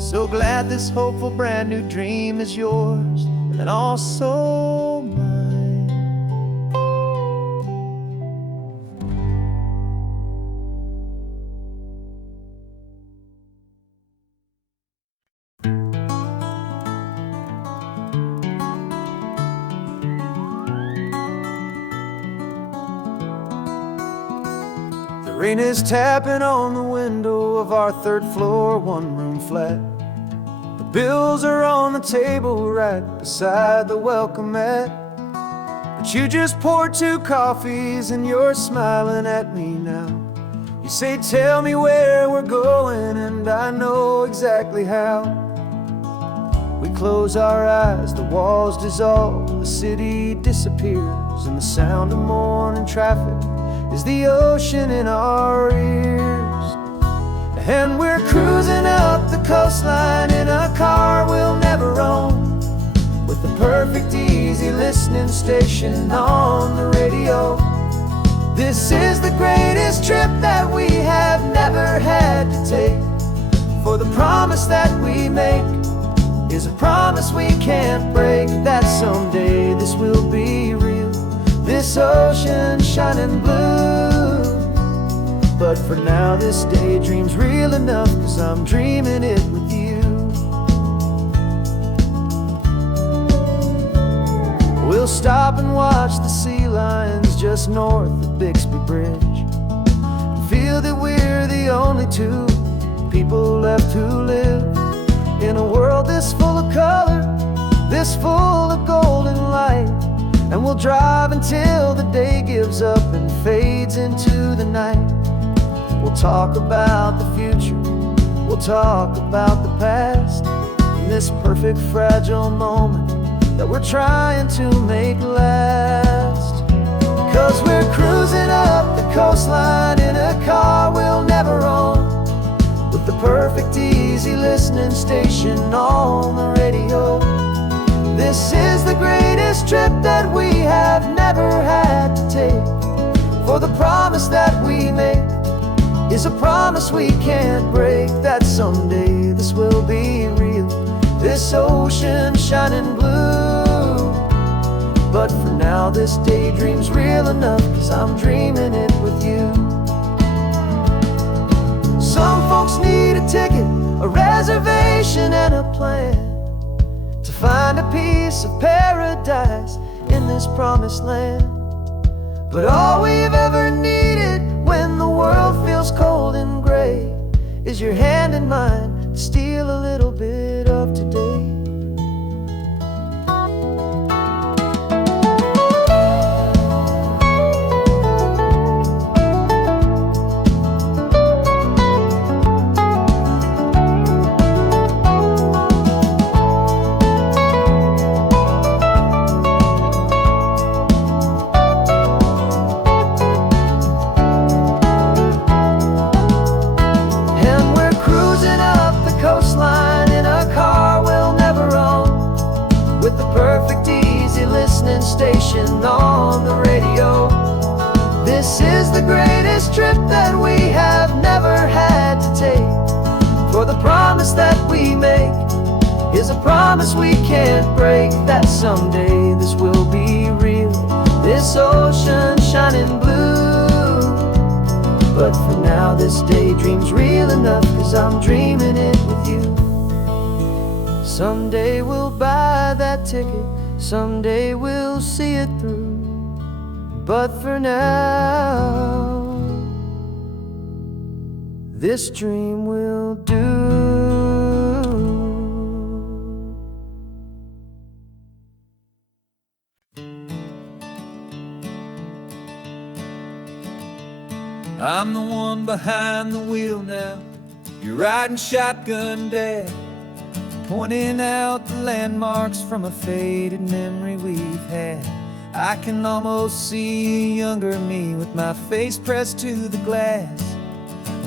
So glad this hopeful brand new dream is yours and also mine. Rain is tapping on the window of our third floor, one-room flat. The bills are on the table right beside the welcome mat. But you just poured 2 coffees and you're smiling at me now. You say, tell me where we're going, and I know exactly how. We close our eyes, the walls dissolve, the city disappears, and the sound of morning traffic is the ocean in our ears. And we're cruising up the coastline in a car we'll never own, with the perfect easy listening station on the radio. This is the greatest trip that we have never had to take, for the promise that we make is a promise we can't break, that someday this will be real, this ocean shining blue. But for now this daydream's real enough, 'cause I'm dreaming it with you. We'll stop and watch the sea lions just north of Bixby Bridge, and feel that we're the only 2 people left who live in a world this full of color, this full of golden light. And we'll drive until the day gives up and fades into the night. We'll talk about the future, we'll talk about the past, in this perfect fragile moment that we're trying to make last. 'Cause we're cruising up the coastline in a car we'll never own, with the perfect easy listening station on the radio. This is the greatest trip that we have never had to take, for the promise that we make is a promise we can't break, that someday this will be real, this ocean shining blue. But for now this daydream's real enough, 'cause I'm dreaming it with you. Some folks need a ticket, a reservation and a plan, to find a piece of paradise in this promised land. But all we've ever needed when the world feels cold and gray is your hand in mine to steal a little bit of today. Station on the radio. This is the greatest trip that we have never had to take, for the promise that we make is a promise we can't break, that someday this will be real, this ocean shining blue. But for now this daydream's real enough, 'cause I'm dreaming it with you. Someday we'll buy that ticket, someday we'll see it through, but for now this dream will do. I'm the one behind the wheel now, you're riding shotgun, Dad, pointing out the landmarks from a faded memory we've had. I can almost see a younger me with my face pressed to the glass,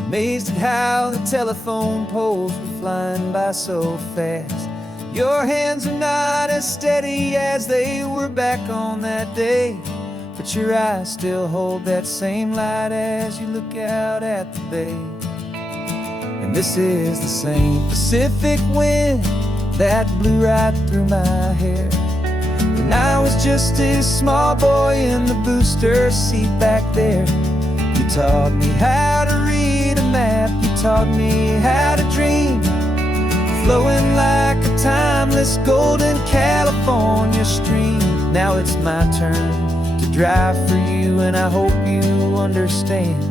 amazed at how the telephone poles were flying by so fast. Your hands are not as steady as they were back on that day, but your eyes still hold that same light as you look out at the bay. And this is the same Pacific wind that blew right through my hair when I was just a small boy in the booster seat back there. You taught me how to read a map, you taught me how to dream, flowing like a timeless golden California stream. Now it's my turn to drive for you, and I hope you understand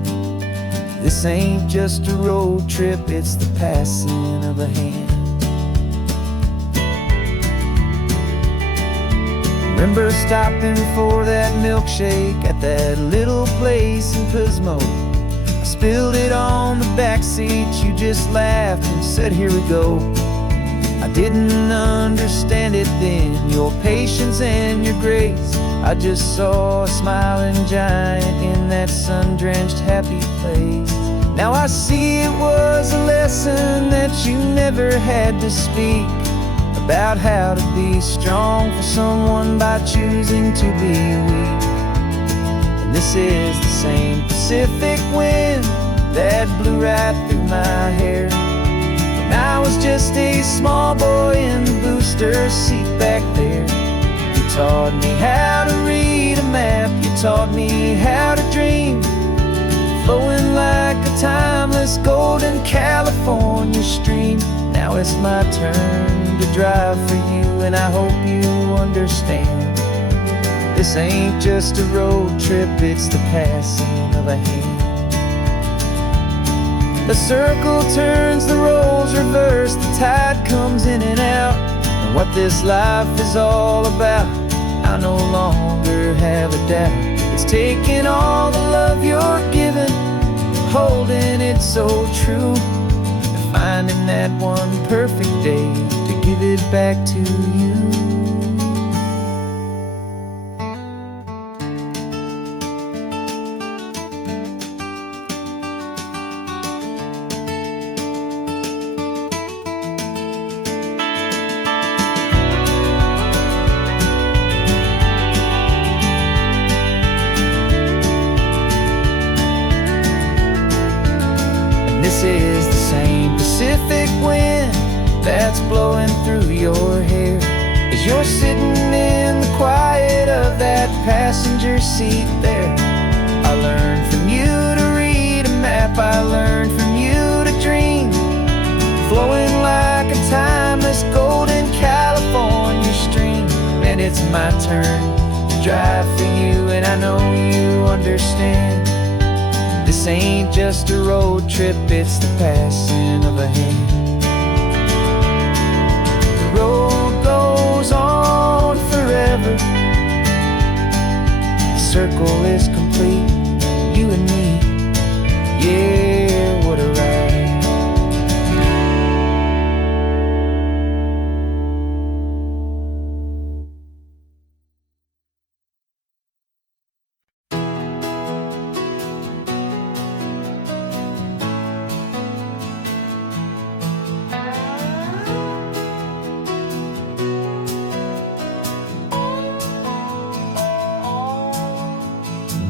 This ain't just a road trip, it's the passing of a hand. Remember stopping for that milkshake at that little place in Pismo. I spilled it on the back seat, you just laughed and said, "Here we go." I didn't understand it then, your patience and your grace. I just saw a smiling giant in that sun-drenched happy place. Now I see it was a lesson that you never had to speak, about how to be strong for someone by choosing to be weak. And this is the same Pacific wind that blew right through my hair when I was just a small boy in the booster seat back there. You taught me how to read a map, you taught me how to dream, flowing like a timeless golden California stream. Now it's my turn to drive for you, and I hope you understand. This ain't just a road trip, it's the passing of a hand. The circle turns, the roles reverse, the tide comes in and out. And what this life is all about, I no longer have a doubt. It's taking all the love you're giving, holding it so true, and finding that one perfect day to give it back to you. This is the same Pacific wind that's blowing through your hair as you're sitting in the quiet of that passenger seat there. I learned from you to read a map, I learned from you to dream, flowing like a timeless golden California stream. And it's my turn to drive for you, and I know you understand. This ain't just a road trip, it's the passing of a hand. The road goes on forever, the circle is complete, you and me, yeah, what a ride.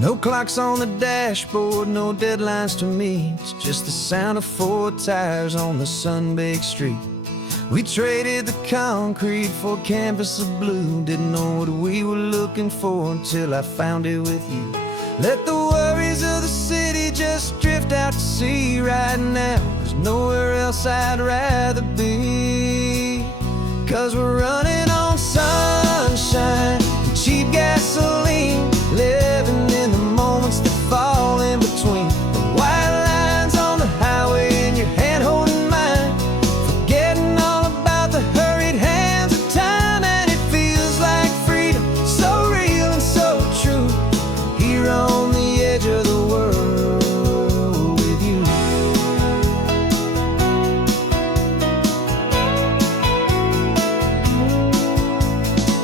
No clocks on the dashboard, no deadlines to meet, just the sound of 4 tires on the sun-baked street. We traded the concrete for a canvas of blue, didn't know what we were looking for until I found it with you. Let the worries of the city just drift out to sea right now. There's nowhere else I'd rather be, 'cause we're running on sunshine and cheap gasoline, living in the moments that fall in between the white lines on the highway and your hand holding mine, forgetting all about the hurried hands of time. And it feels like freedom, so real and so true, here on the edge of the world with you.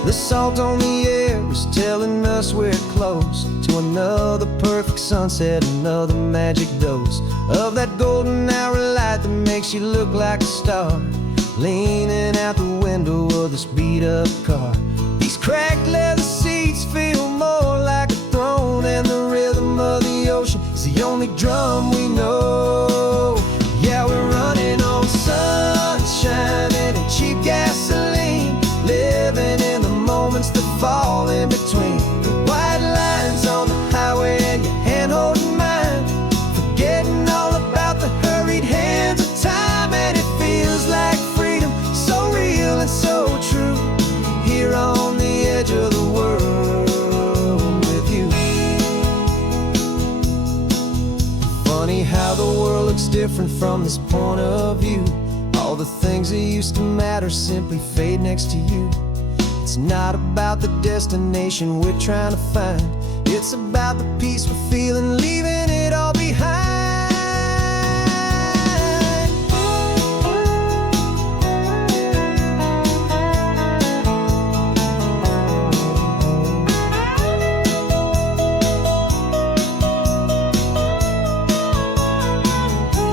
The salt on the air is telling us we're close to another perfect sunset, another magic dose of that golden hour light that makes you look like a star, leaning out the window of this beat-up car. These cracked leather seats feel more like a throne, and the rhythm of the ocean is the only drum we know. Yeah, we're running on sunshine and cheap gasoline, living in the moments that fall in between the white lines on the highway and your hand holding mine, forgetting all about the hurried hands of time. And it feels like freedom, so real and so true, here on the edge of the world with you. Funny how the looks different from this point of view. All the things that used to matter simply fade next to you. It's not about the destination we're trying to find. It's about the peace we're feeling, leaving it all behind.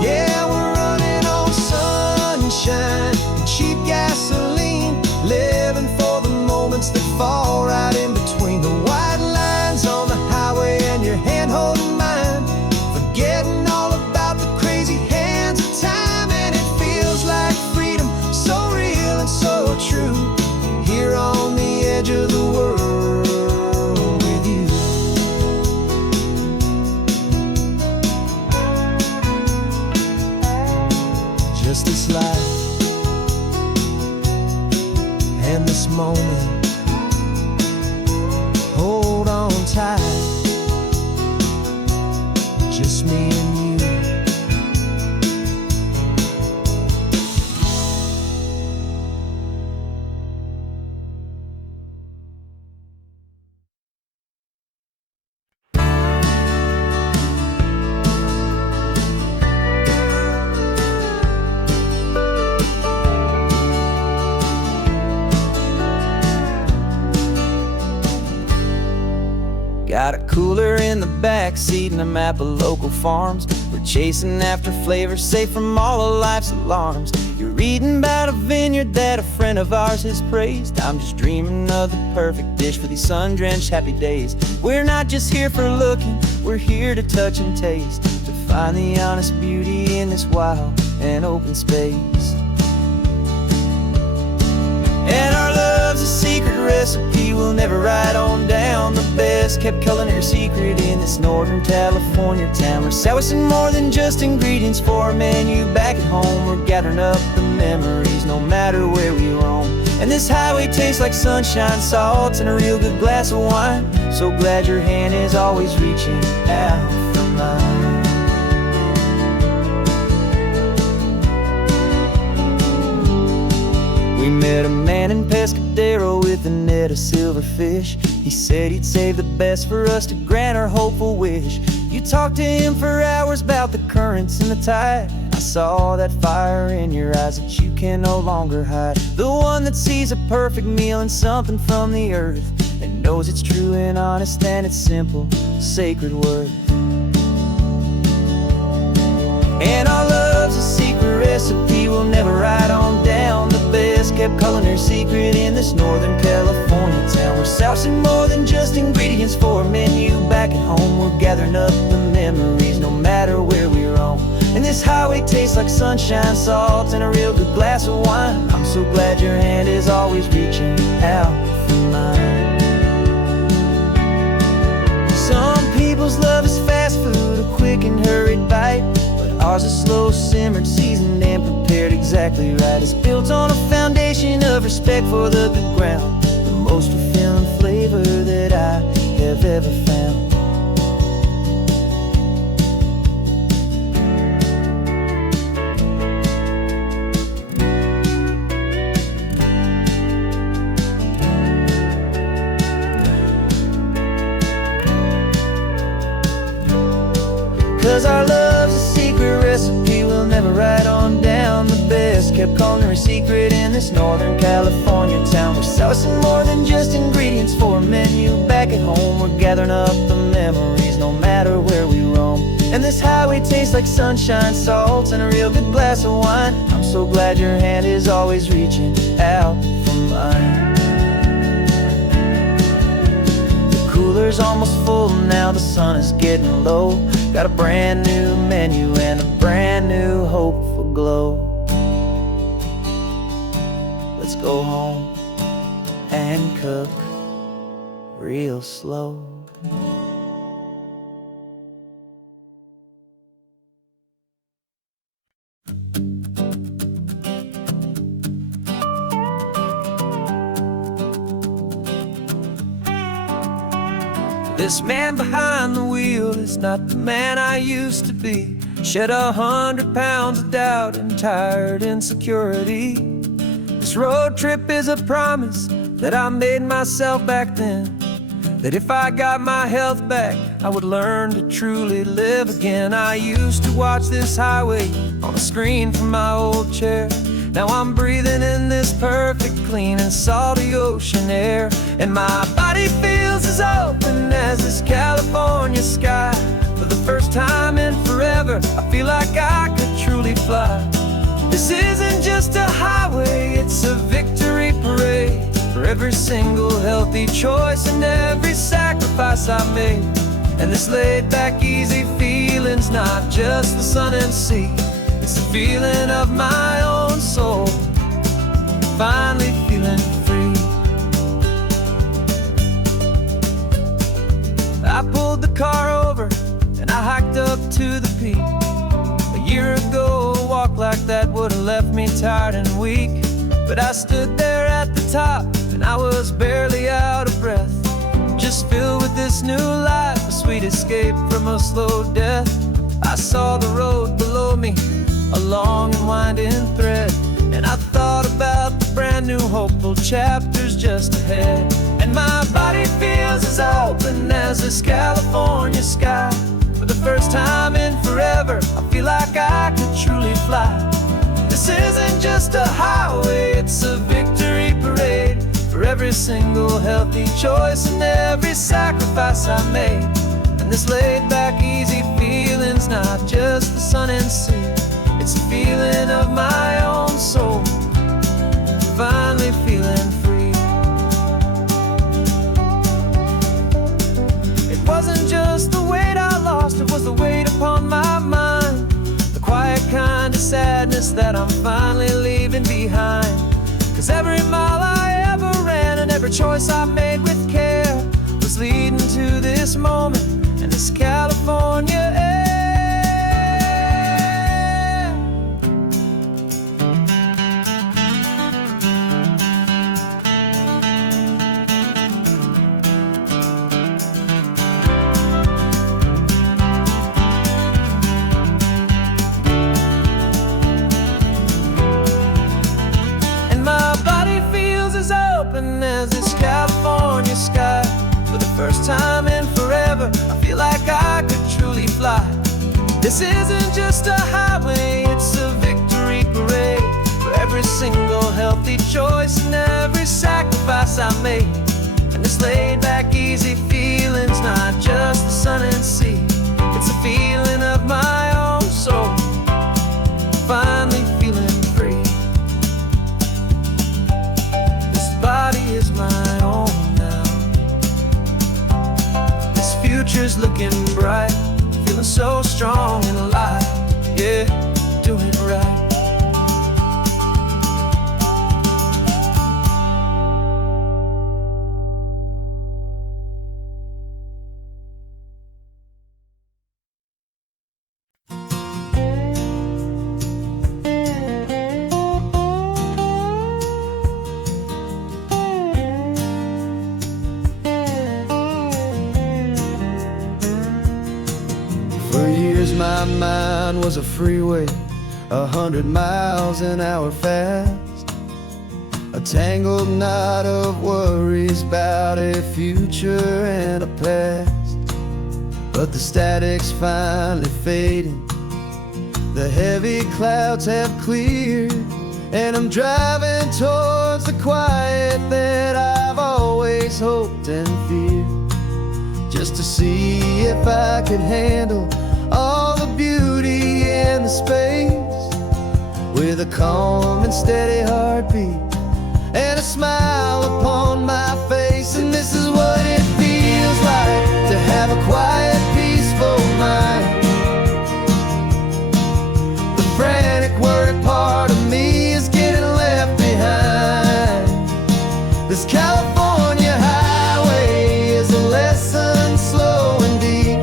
Yeah, we're running on sunshine and cheap gasoline, living for the moments that fall right in between the white lines on the highway and your hand holding mine, forgetting all about the crazy hands of time. And it feels like freedom, so real and so true, here on the edge of the world with you. Just this life and this moment, hold on tight, just me and you. Got a cooler in the back seat and a map of local farms. We're chasing after flavors safe from all of life's alarms. You're reading about a vineyard that a friend of ours has praised. I'm just dreaming of the perfect dish for these sun-drenched happy days. We're not just here for looking, we're here to touch and taste, to find the honest beauty in this wild and open space. And our love's a secret recipe we'll never write on down. The best kept culinary secret in this Northern California town. We're sourcing more than just ingredients for a menu back at home. We're gathering up the memories no matter where we roam. And this highway tastes like sunshine, salt, and a real good glass of wine. So glad your hand is always reaching out for mine. We met a man in Pescadero with a net of silverfish. He said he'd save the best for us to grant our hopeful wish. You talked to him for hours about the currents and the tide. I saw that fire in your eyes that you can no longer hide. The one that sees a perfect meal in something from the earth, and knows it's true and honest and it's simple, sacred worth. And our love's a secret recipe we'll never write on down. The best kept culinary secret in this Northern California town. We're sourcing more than just ingredients for a menu back at home. We're gathering up the memories no matter where we roam. And this highway tastes like sunshine, salt, and a real good glass of wine. I'm so glad your hand is always reaching out for mine. Some people's love is fast food, a quick and hurried bite. Ours is slow simmered, seasoned and prepared exactly right. It's built on a foundation of respect for the good ground, the most fulfilling flavor that I have ever found. 'Cause our love's a secret recipe we'll never write on down. The best kept culinary secret in this Northern California town. We're sourcing more than just ingredients for a menu back at home. We're gathering up the memories no matter where we roam. And this highway tastes like sunshine, salt, and a real good glass of wine. I'm so glad your hand is always reaching out for mine. The cooler's almost full now, the sun is getting low. Got a brand new menu and a brand new hopeful glow. Let's go home and cook real slow. This man behind the wheel is not the man I used to be. Shed 100 pounds of doubt and tired insecurity. This road trip is a promise that I made myself back then, that if I got my health back, I would learn to truly live again. I used to watch this highway on a screen from my old chair. Now I'm breathing in this perfect, clean and salty ocean air. And my body feels as open as this California sky. For the first time in forever, I feel like I could truly fly. This isn't just a highway, it's a victory parade. For every single healthy choice and every sacrifice I made. And this laid back, easy feeling's not just the sun and sea. It's the feeling of my own soul, finally feeling free. I pulled the car over and I hiked up to the peak. A year ago, a walk like that would've left me tired and weak. But I stood there at the top and I was barely out of breath, just filled with this new life, a sweet escape from a slow death. I saw the road below me, a long and winding thread, and I thought about the brand new hopeful chapters just ahead. And my body feels as open as this California sky. For the first time in forever, I feel like I could truly fly. This isn't just a highway, it's a victory parade. For every single healthy choice and every sacrifice I made. And this laid back, easy feeling's not just the sun and sea. It's a feeling of my own soul, finally feeling free. It wasn't just the weight I lost, it was the weight upon my mind. The quiet kind of sadness that I'm finally leaving behind. 'Cause every mile I ever ran and every choice I made with care was leading to this moment and this California air. As this California sky. For the first time in forever, I feel like I could truly fly. This isn't just a highway, it's a victory parade. For every single healthy choice and every sacrifice I made. And this laid back, easy feeling's not just the sun and sea. It's a feeling of my own soul, finally feeling free. Body is my own now. This future's looking bright, feeling so strong and alive. Yeah, doing it right. For years my mind was a freeway, 100 miles an hour fast. A tangled knot of worries about a future and a past. But the static's finally fading, the heavy clouds have cleared, and I'm driving towards the quiet that I've always hoped and feared. Just to see if I could handle all the beauty and the space, with a calm and steady heartbeat and a smile upon my face. And this is what it feels like to have a quiet, peaceful mind. The frantic, worried part of me is getting left behind. This California highway is a lesson slow and deep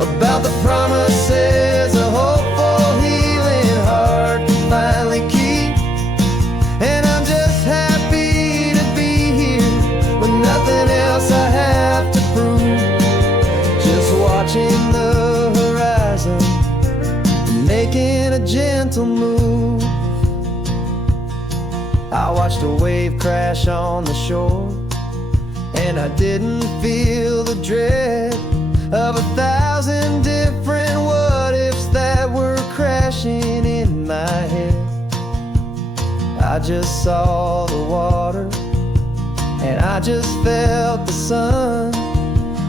about the promises a hopeful, healing heart can finally keep. And I'm just happy to be here with nothing else I have to gentle move. I watched a wave crash on the shore, and I didn't feel the dread of 1,000 different what-ifs that were crashing in my head. I just saw the water, and I just felt the sun.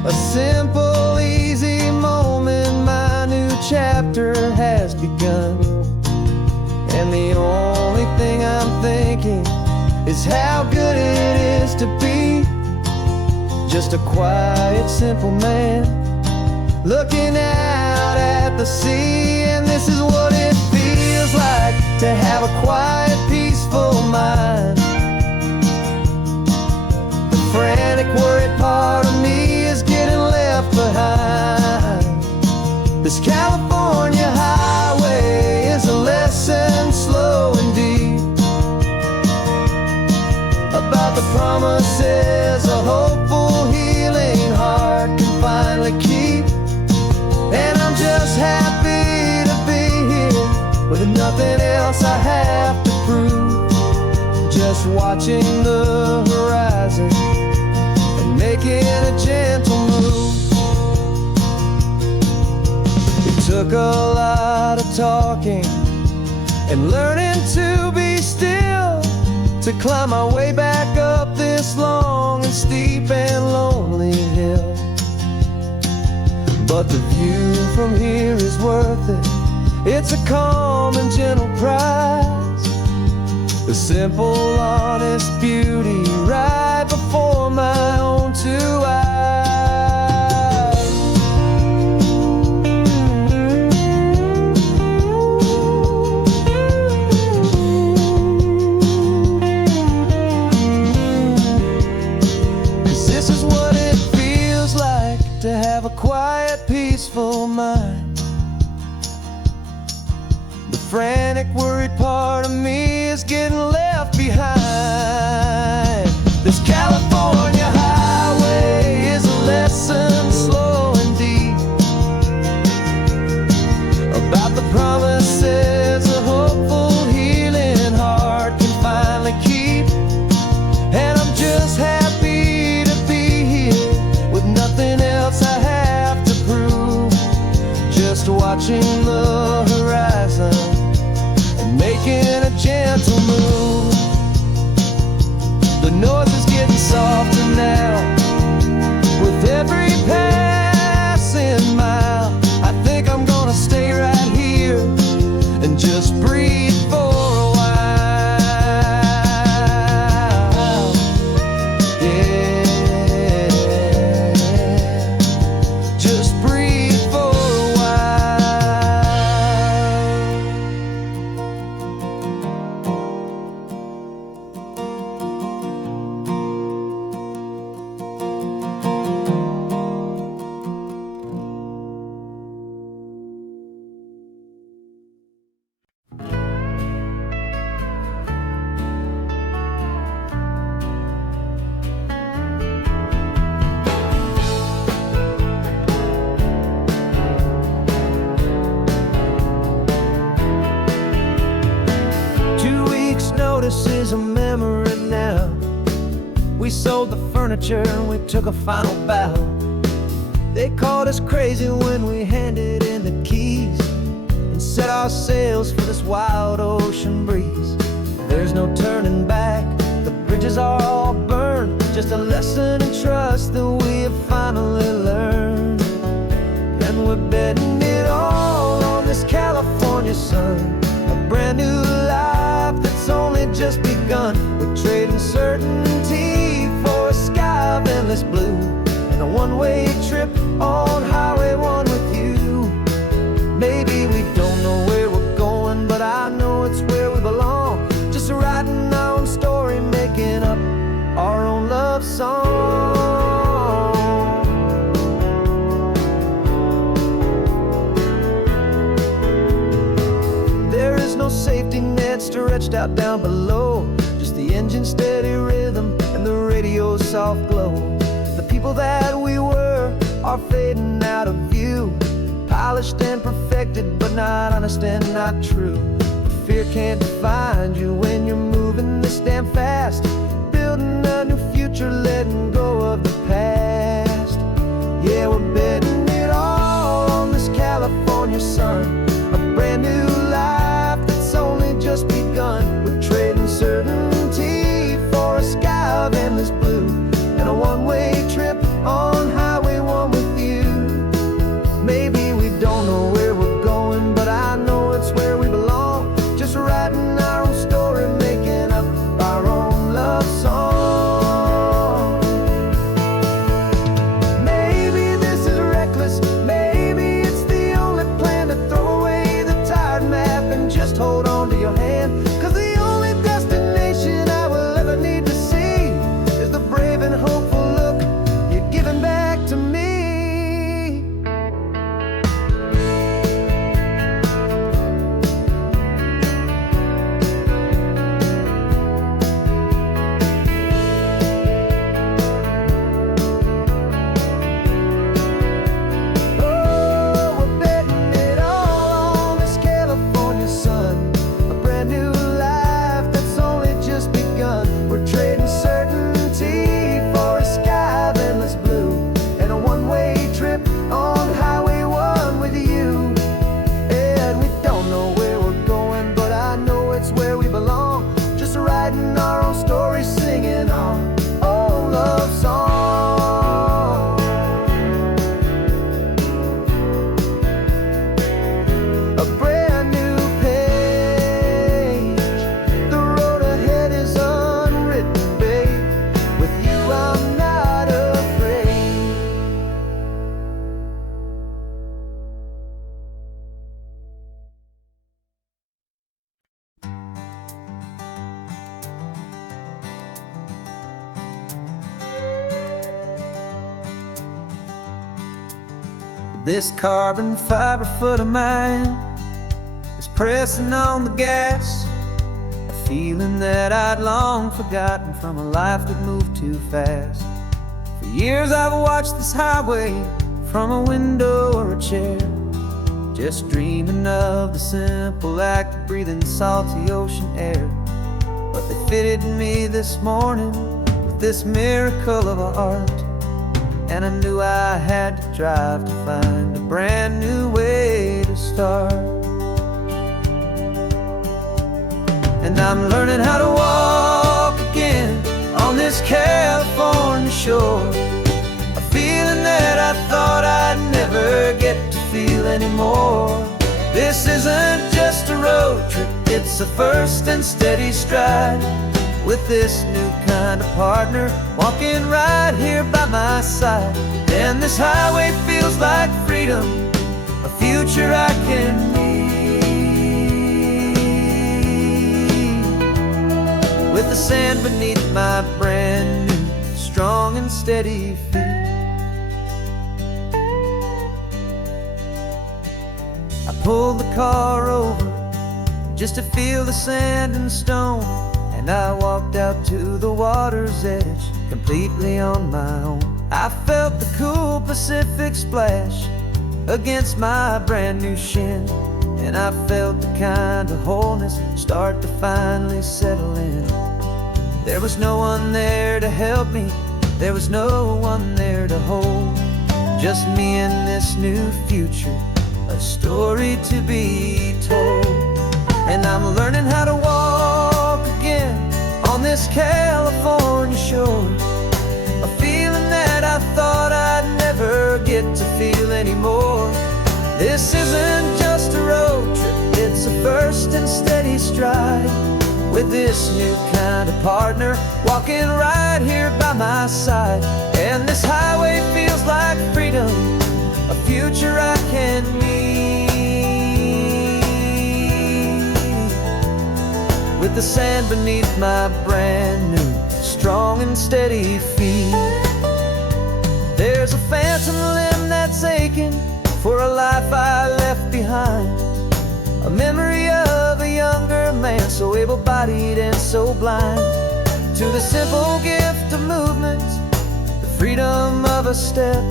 A simple, easy moment, my new chapter has begun. And the only thing I'm thinking is how good it is to be just a quiet, simple man looking out at the sea. And this is what it feels like to have a quiet, peaceful mind. The frantic, worried part of me is getting left behind. This California highway is a lesson slow and deep about the promises a hopeful, healing heart can finally keep. And I'm just happy to be here with nothing else I have to prove, just watching the horizon and making a gentle move. It took a lot of talking and learning to be still to climb my way back up this long and steep and lonely hill. But the view from here is worth it. It's a calm and gentle prize, the simple, honest beauty right before my own two eyes. To have a quiet, peaceful mind. The frantic, worried part of me is getting left behind. This California highway is a lesson slow and deep about the promises a hopeful, healing heart can finally keep. And I'm just happy to be here with nothing else I have to prove, just watching the horizon and making a gentle move. The noise is getting softer now with every passing mile. I think I'm gonna stay right here and just breathe for a while. This is a memory now. We sold the furniture and we took a final bow. They called us crazy when we handed in the keys and set our sails for this wild ocean breeze. There's no turning back, the bridges are all burned, just a lesson in trust that we have finally learned. And we're betting it all on this California sun, a brand new life that's only just begun. We're trading certainty for a sky of endless blue and a one-way trip on Highway 1 with you. Maybe we don't know where we're going, but I know it's where we belong, just writing our own story, making up our own love song. There is no safety net stretched out down below, just the engine's steady rhythm and the radio's soft glow. The people that we were are fading out of view. polished and perfected, but not honest and not true. Fear can't define you when you're moving this damn fast, building a new future, letting go of the past. Yeah, we're betting it all on this California sun, a brand new life that's only just begun. We're trading certainty for a sky of endless blue, and a one-way trip on Highway 1 with you. Maybe we don't know where we're going, but I know it's where we belong. Just writing our own story, making up our own love song. Maybe this is reckless, maybe it's the only plan to throw away the tired map and just hold on to your hand. 'Cause the only destination I will ever need to see is the brave and hopeful look you're giving back to me. This carbon fiber foot of mine is pressing on the gas, a feeling that I'd long forgotten from a life that moved too fast. For years I've watched this highway from a window or a chair, just dreaming of the simple act of breathing salty ocean air. But they fitted me this morning with this miracle of art, and I knew I had to drive to find a brand new way to start. And I'm learning how to walk again on this California shore, a feeling that I thought I'd never get to feel anymore. This isn't just a road trip, it's a first and steady stride, with this new kind of partner walking right here by my side. And this highway feels like freedom, a future I can need, with the sand beneath my brand new strong and steady feet. I pulled the car over just to feel the sand and stone, and I walked out to the water's edge completely on my own. I felt the cool Pacific splash against my brand new shin, and I felt the kind of wholeness start to finally settle in. There was no one there to help me, there was no one there to hold, just me and this new future, a story to be told. And I'm learning how to walk again on this California shore, a feeling that I thought I'd never get to feel anymore. This isn't just a road trip, it's a first and steady stride, with this new kind of partner walking right here by my side. And this highway feels like freedom, a future I can need, with the sand beneath my brand new strong and steady feet. There's a phantom limb that's aching for a life I left behind, a memory of a younger man so able-bodied and so blind, to the simple gift of movement, the freedom of a step,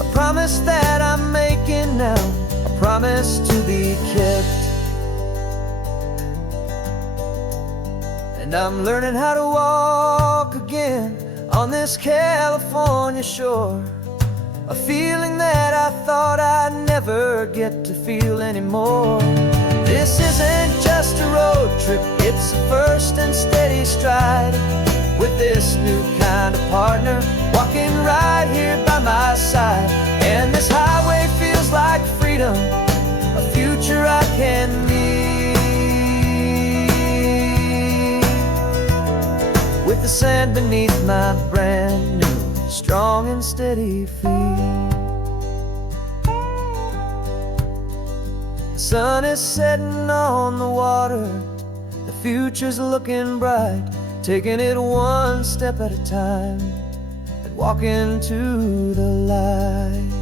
a promise that I'm making now. down, a promise to be kept. And I'm learning how to walk again on this California shore, a feeling that I thought I'd never get to feel anymore. This isn't just a road trip, it's a first and steady stride, with this new kind of partner walking right here by my side. And this highway feels like freedom, a future I can meet, with the sand beneath my brand new, strong and steady feet. The sun is setting on the water, the future's looking bright, taking it one step at a time and walking into the light.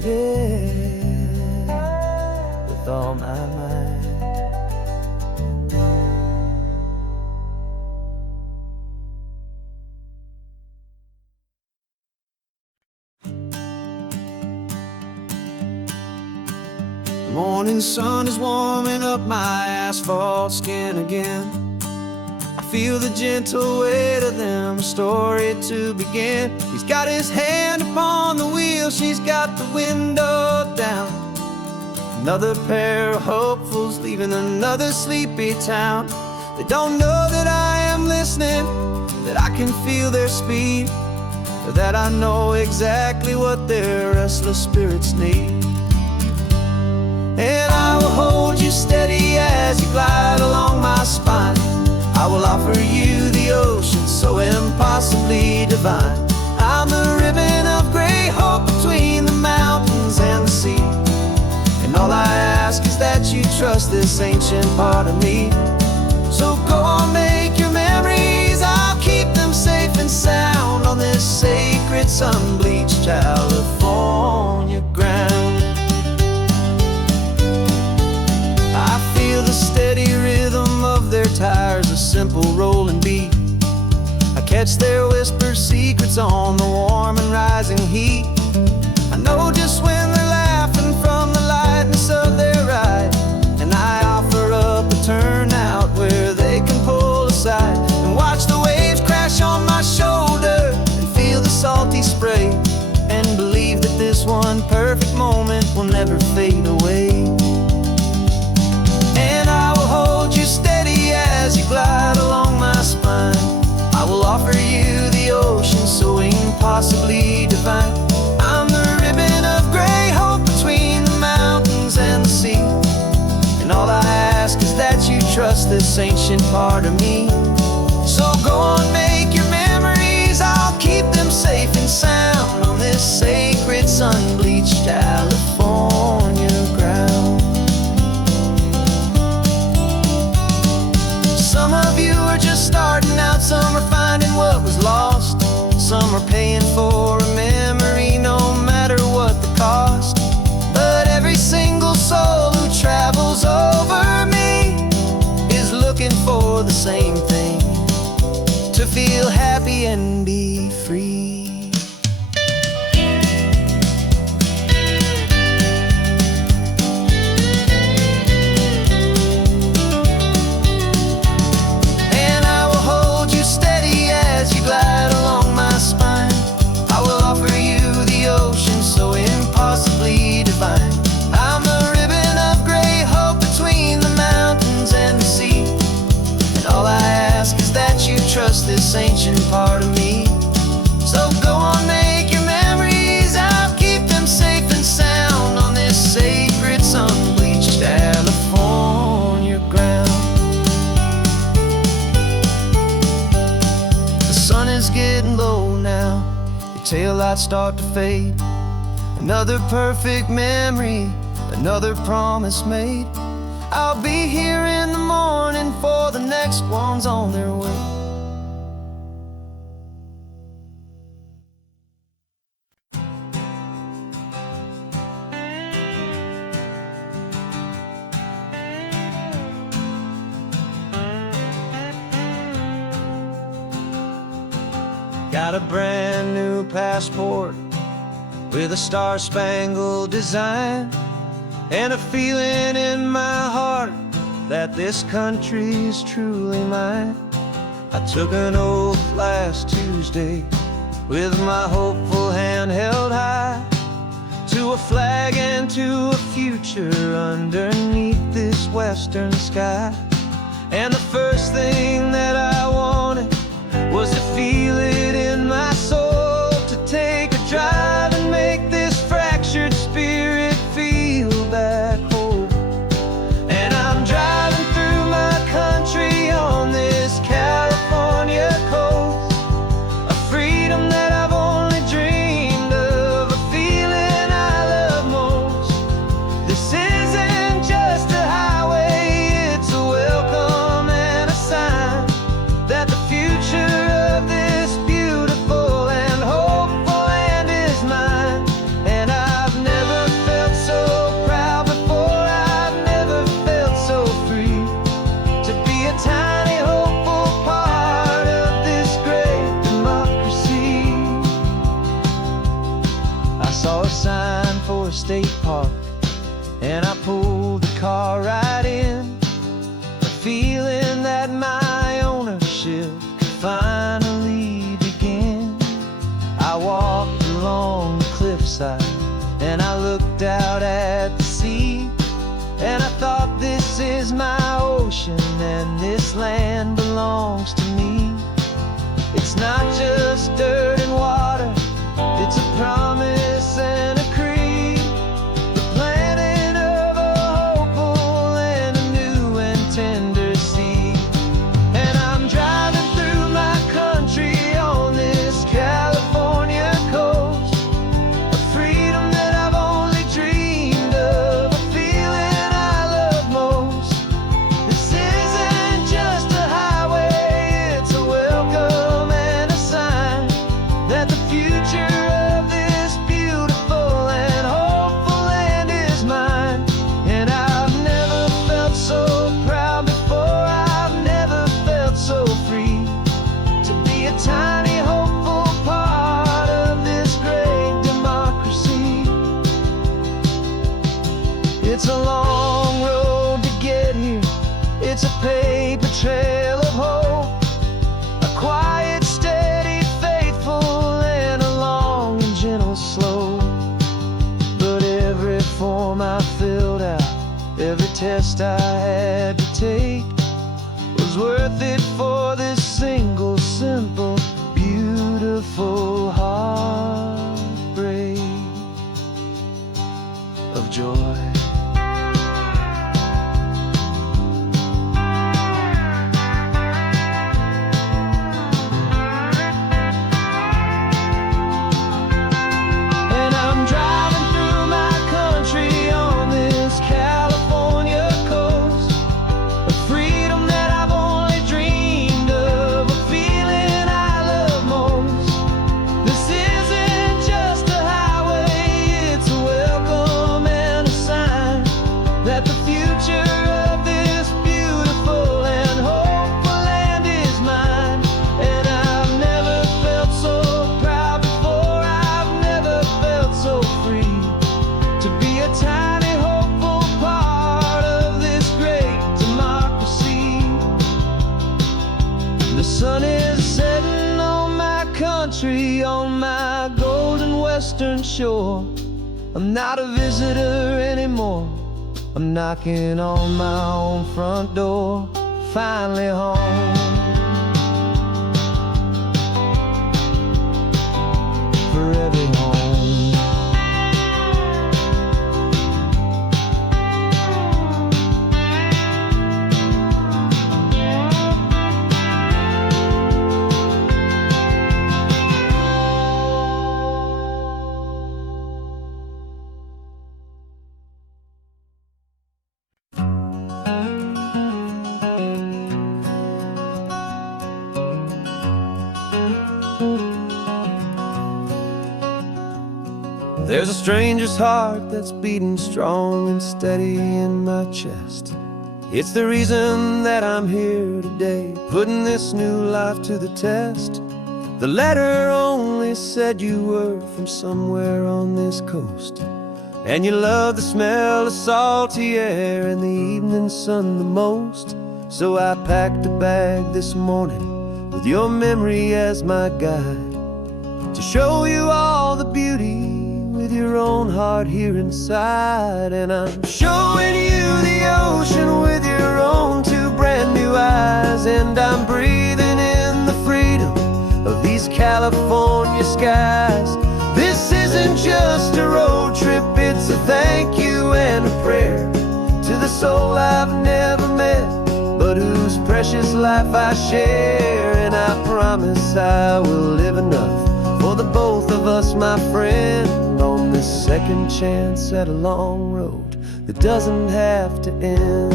Yeah, with all my might. The morning sun is warming up my asphalt skin again. I feel the gentle weight of them, a story to begin. He's got his hand upon the wheel, she's got the window down. Another pair of hopefuls leaving another sleepy town. They don't know that I am listening, that I can feel their speed, or that I know exactly what their restless spirits need. And I will hold you steady as you glide along my spine. I will offer you the ocean so impossibly divine. I'm the ribbon of gray hope between the mountains and the sea. And all I ask is that you trust this ancient part of me. So go on, make your memories, I'll keep them safe and sound on this sacred sun-bleached California ground. I feel the steady rhythm of their tires, a simple rolling beat. I catch their whispered secrets on the warm and rising heat. I know just when they're laughing from the lightness of their ride, and I offer up a turnout where they can pull aside and watch the waves crash on my shoulder and feel the salty spray, and believe that this one perfect moment will never fade away. And I will hold you steady as you glide along my spine. I will offer you the ocean so impossibly divine. I'm the ribbon of gray hope between the mountains and the sea. And all I ask is that you trust this ancient part of me. So go on, make your memories, I'll keep them safe and sound on this sacred sun-bleached California ground. Some of you are just starting out, some are finding what was lost, some are paying for a memory no matter what the cost. But every single soul who travels over me is looking for the same thing, to feel happy and be free. I'm the ribbon of gray hope between the mountains and the sea. And all I ask is that you trust this ancient part of me. So go on, make your memories, I'll keep them safe and sound on this sacred sun-bleached California ground. The sun is getting low now, your taillights start to fade. Another perfect memory, another promise made. I'll be here in the morning for the next ones on their way. Got a brand new passport, with a star-spangled design, and a feeling in my heart that this country's truly mine. I took an oath last Tuesday with my hopeful hand held high, to a flag and to a future underneath this western sky. And the first thing that I wanted was to feel it in my soul, to take a drive and make this fractured spirit feel back home. And I'm driving through my country on this California coast, a freedom that I've only dreamed of, a feeling I love most. This isn't just a highway, it's a welcome and a sign that the future of this beautiful and hopeful land is mine. And I've never felt so proud before, I've never felt so free, to be a tiny hopeful part of this great democracy. I saw a sign for a state park, and I pulled the car right in, a feeling that my ownership could finally begin. I walked along the cliffside and I looked out at the sea, and I thought, this is my ocean and this land belongs to me. It's not just dirt and water, it's a promise and a creed, the planting of a hopeful and a new and tender seed. And I'm driving through my country on this California coast, a freedom that I've only dreamed of, a feeling I love most. This isn't just a highway, it's a welcome and a sign that the future of this beautiful and hopeful land is mine. And I've never felt so proud before, I've never felt so free, to be a tiny hopeful part of this great democracy. It's a long road to get here, it's a paper trail of hope, a quiet, steady, faithful, and a long and gentle slope. But every form I filled out, every test I had to take, was worth it for this single, simple, beautiful heartbreak of joy. And I'm driving through my country on this California coast, a freedom that I've only dreamed of, a feeling I love most. This isn't just a highway, it's a welcome and a sign that the future of this beautiful and hopeful land is mine. And I've never felt so proud before, I've never felt so free, to be a tiny hopeful part of this great democracy. The sun is setting on my country, on my golden western shore. I'm not a visitor anymore, I'm knocking on my own front door, finally home. Forever home. There's a stranger's heart that's beating strong and steady in my chest. It's the reason that I'm here today, putting this new life to the test. The letter only said you were from somewhere on this coast, and you love the smell of salty air and the evening sun the most. So I packed a bag this morning with your memory as my guide, to show you all the beauty with your own heart here inside. And I'm showing you the ocean with your own two brand new eyes, and I'm breathing in the freedom of these California skies. This isn't just a road trip, it's a thank you and a prayer to the soul I've never met, but whose precious life I share. And I promise I will live enough for the both of us, my friend, on this second chance at a long road that doesn't have to end.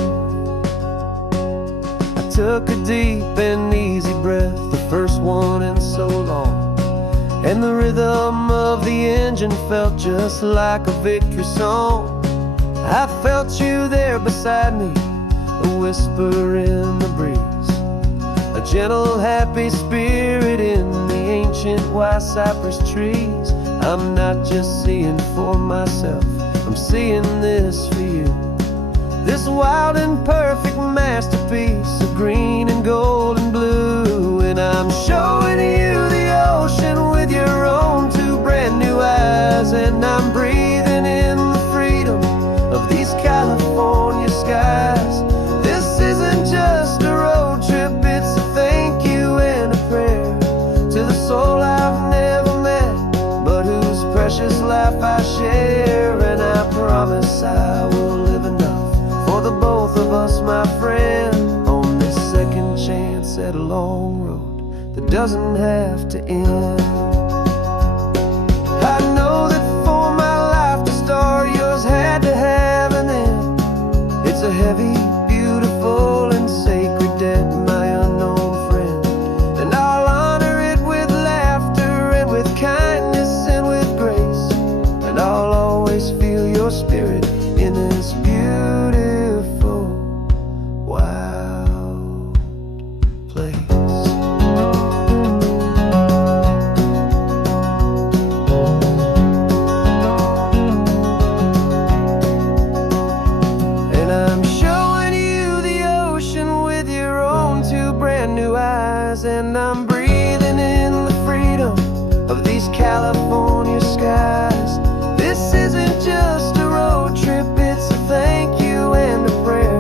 I took a deep and easy breath, the first one in so long, and the rhythm of the engine felt just like a victory song. I felt you there beside me, a whisper in the breeze, a gentle happy spirit in the ancient white cypress trees. I'm not just seeing for myself, I'm seeing this for you, this wild and perfect masterpiece of green and gold and blue. And I'm showing you the ocean with your own two brand new eyes, and I'm breathing in the freedom of these California skies. This isn't just a road trip, it's a thank you and a prayer to the soul I've never met, but whose precious life I share. And I promise I will live enough for the both of us, my friend, on this second chance at a long road that doesn't have to end. I know that for my life to start, yours had to have an end. It's a heavy, beautiful, and sacred debt, my unknown friend, and I'll honor it with laughter and with kindness and with grace, and I'll always feel your spirit in this beautiful, wild place. And I'm showing you the ocean with your own two brand new eyes, and I'm breathing in the freedom of these California skies. This isn't just a road trip, it's a thank you and a prayer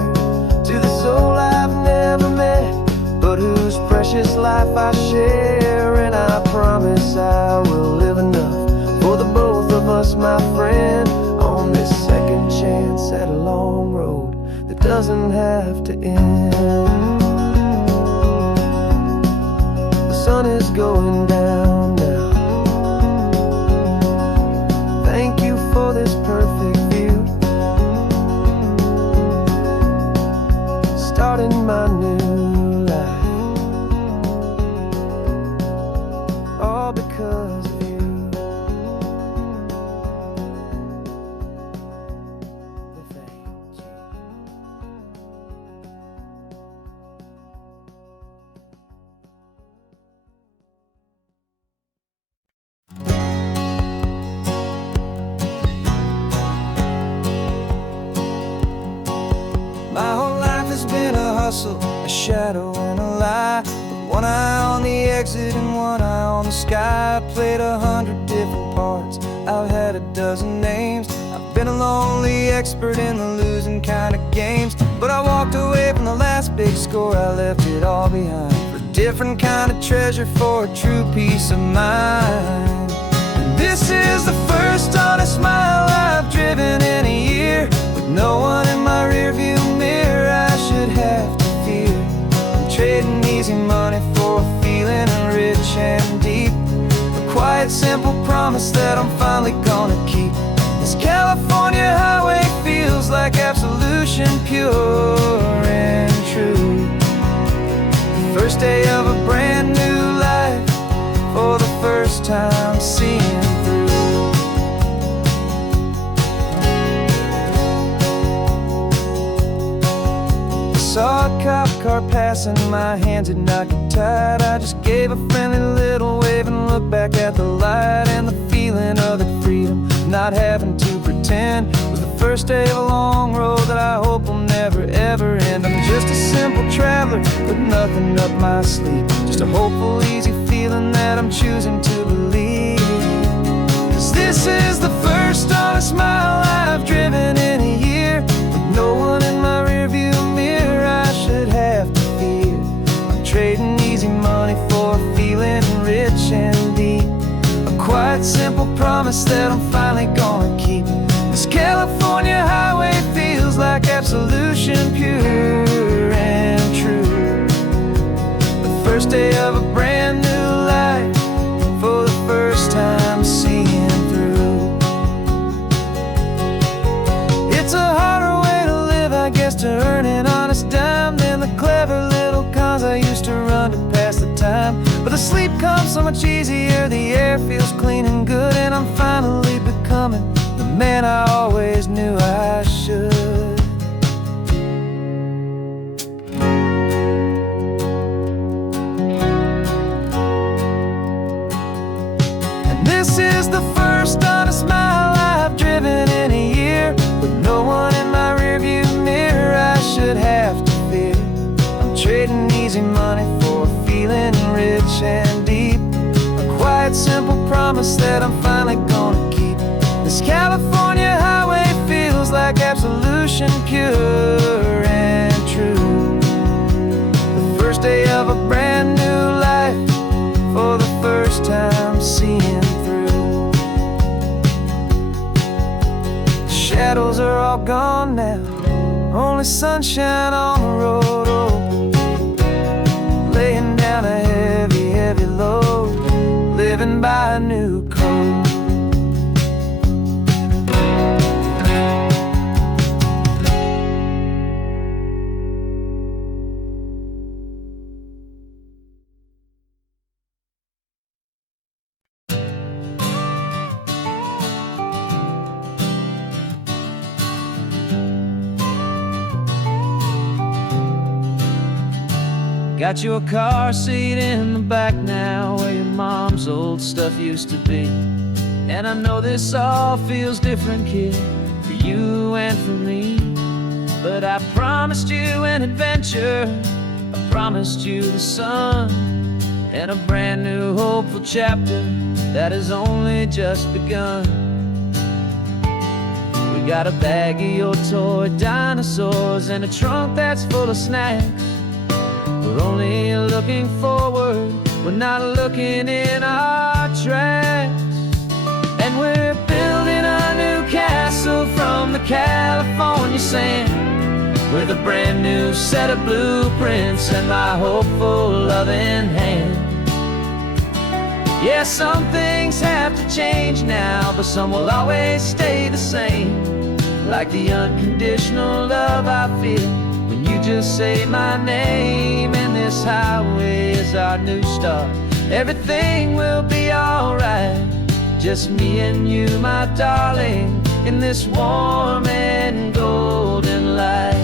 to the soul I've never met, but whose precious life I share. And I promise I will live enough for the both of us, my friend, on this second chance at a long road that doesn't have to end. The sun is going down now. Thank you for this perfect view, starting my new life, all because of you. Thank you. My whole life has been a hustle, a shadow and a lie, with one eye on the exit and one eye on the sky. I played 100 different parts, I've had a dozen names. I've been a lonely expert in the losing kind of games, but I walked away from the last big score, I left it all behind for a different kind of treasure, for a true peace of mind. And this is the first honest mile I've driven in a year, with no one in my rearview mirror I should have to fear. I'm trading easy money for a feeling rich and deep, a quiet, simple promise that I'm finally gonna keep. This California highway feels like absolution, pure and true. The first day of a brand new life, for the first time seeing through. Saw a cop car passing, my hands had not got tied. I just gave a friendly little wave and looked back at the light, and the feeling of the freedom, not having to pretend, was the first day of a long road that I hope will never ever end. I'm just a simple traveler with nothing up my sleeve, just a hopeful, easy feeling that I'm choosing to believe. 'Cause this is the first honest mile I've driven in a year, with no one in my rearview mirror I should have to fear. I'm trading easy money for a feeling rich and deep, a quiet, simple promise that I'm finally gonna keep. This California highway feels like absolution, pure and true. The first day of a brand new life, for the first time seeing through. It's a harder way to live, I guess, to earn an honest dime than the clever little cons I used to run to pass the time. But the sleep comes so much easier, the air feels clean and good, and I'm finally becoming the man I always knew I should. And this is the first honest mile I've driven in a year, with no one in my rearview mirror I should have to fear. I'm trading easy money for a feeling rich and deep, a quiet, simple promise that I'm finally gonna keep. This California highway feels like absolution, pure and true. The first day of a brand new life, for the first time seeing through. The shadows are all gone now, only sunshine on the road. Oh, laying down a heavy, heavy load, living by a new code. Got your car seat in the back now, where your mom's old stuff used to be. And I know this all feels different, kid, for you and for me. But I promised you an adventure, I promised you the sun, and a brand new hopeful chapter that has only just begun. We got a bag of your toy dinosaurs and a trunk that's full of snacks. We're only looking forward, we're not looking in our tracks. And we're building a new castle from the California sand, with a brand new set of blueprints and my hopeful loving hand. Yeah, some things have to change now, but some will always stay the same, like the unconditional love I feel when you just say my name. And this highway is our new start, everything will be alright, just me and you, my darling, in this warm and golden light.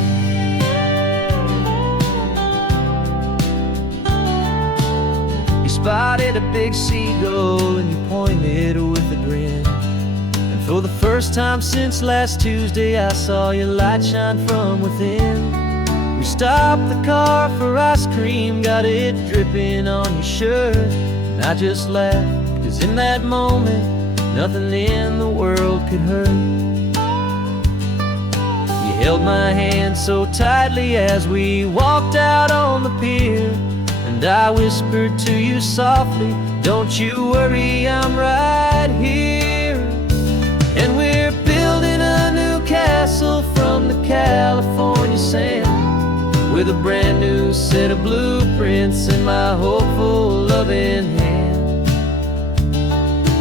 You spotted a big seagull and you pointed with a grin, and for the first time since last Tuesday I saw your light shine from within. We stopped the car for ice cream, got it dripping on your shirt, and I just laughed, 'cause in that moment nothing in the world could hurt. You held my hand so tightly as we walked out on the pier, and I whispered to you softly, don't you worry, I'm right here. And we're building a new castle from the California sand, with a brand new set of blueprints in my hopeful loving hand.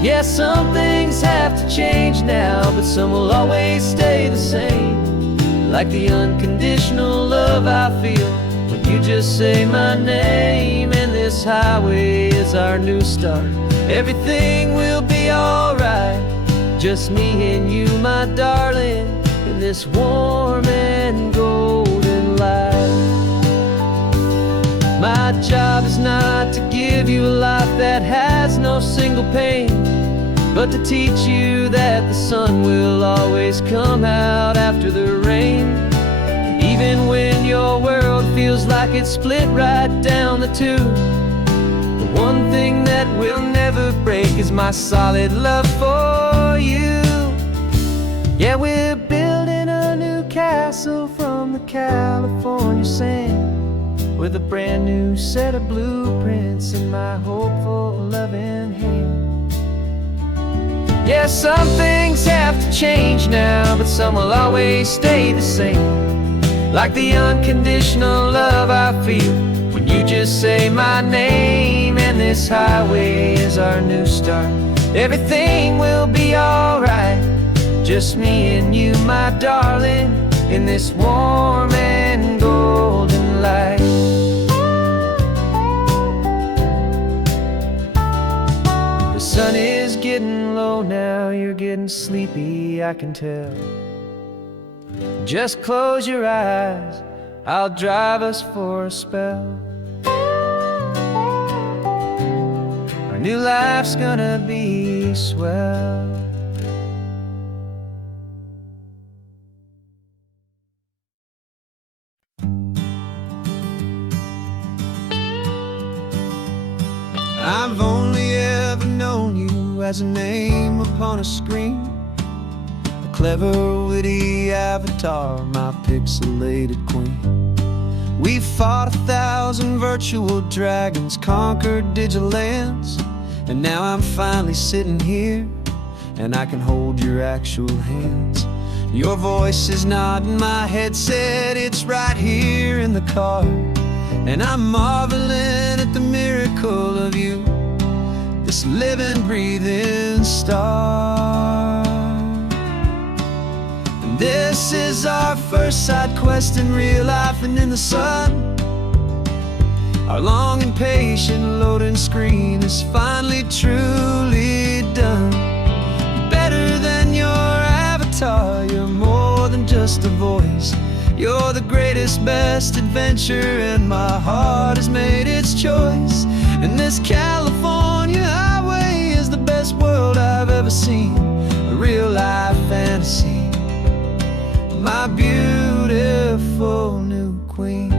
Yeah, some things have to change now, but some will always stay the same, like the unconditional love I feel when you just say my name. And this highway is our new start, everything will be alright, just me and you, my darling, in this warm and golden light. My my job is not to give you a life that has no single pain, but to teach you that the sun will always come out after the rain. Even when your world feels like it's split right down the two, the one thing that will never break is my solid love for you. Yeah, we're building a new castle from the California sand, with a brand new set of blueprints in my hopeful, loving hand. Yeah, some things have to change now, but some will always stay the same. Like the unconditional love I feel when you just say my name. And this highway is our new start. Everything will be alright, just me and you, my darling, in this warm and golden light. The sun is getting low now, you're getting sleepy, I can tell. Just close your eyes, I'll drive us for a spell. Our new life's gonna be swell. I've only ever known you as a name upon a screen, a clever, witty avatar, my pixelated queen. We fought 1,000 virtual dragons, conquered digital lands, and now I'm finally sitting here, and I can hold your actual hands. Your voice is not in my headset, it's right here in the car, and I'm marveling at the miracle of you, this living, breathing star. And this is our first side quest in real life and in the sun. Our long and patient loading screen is finally truly done. Better than your avatar, you're more than just a voice. You're the greatest, best adventure, and my heart has made its choice. And this California highway is the best world I've ever seen, a real life fantasy, my beautiful new queen.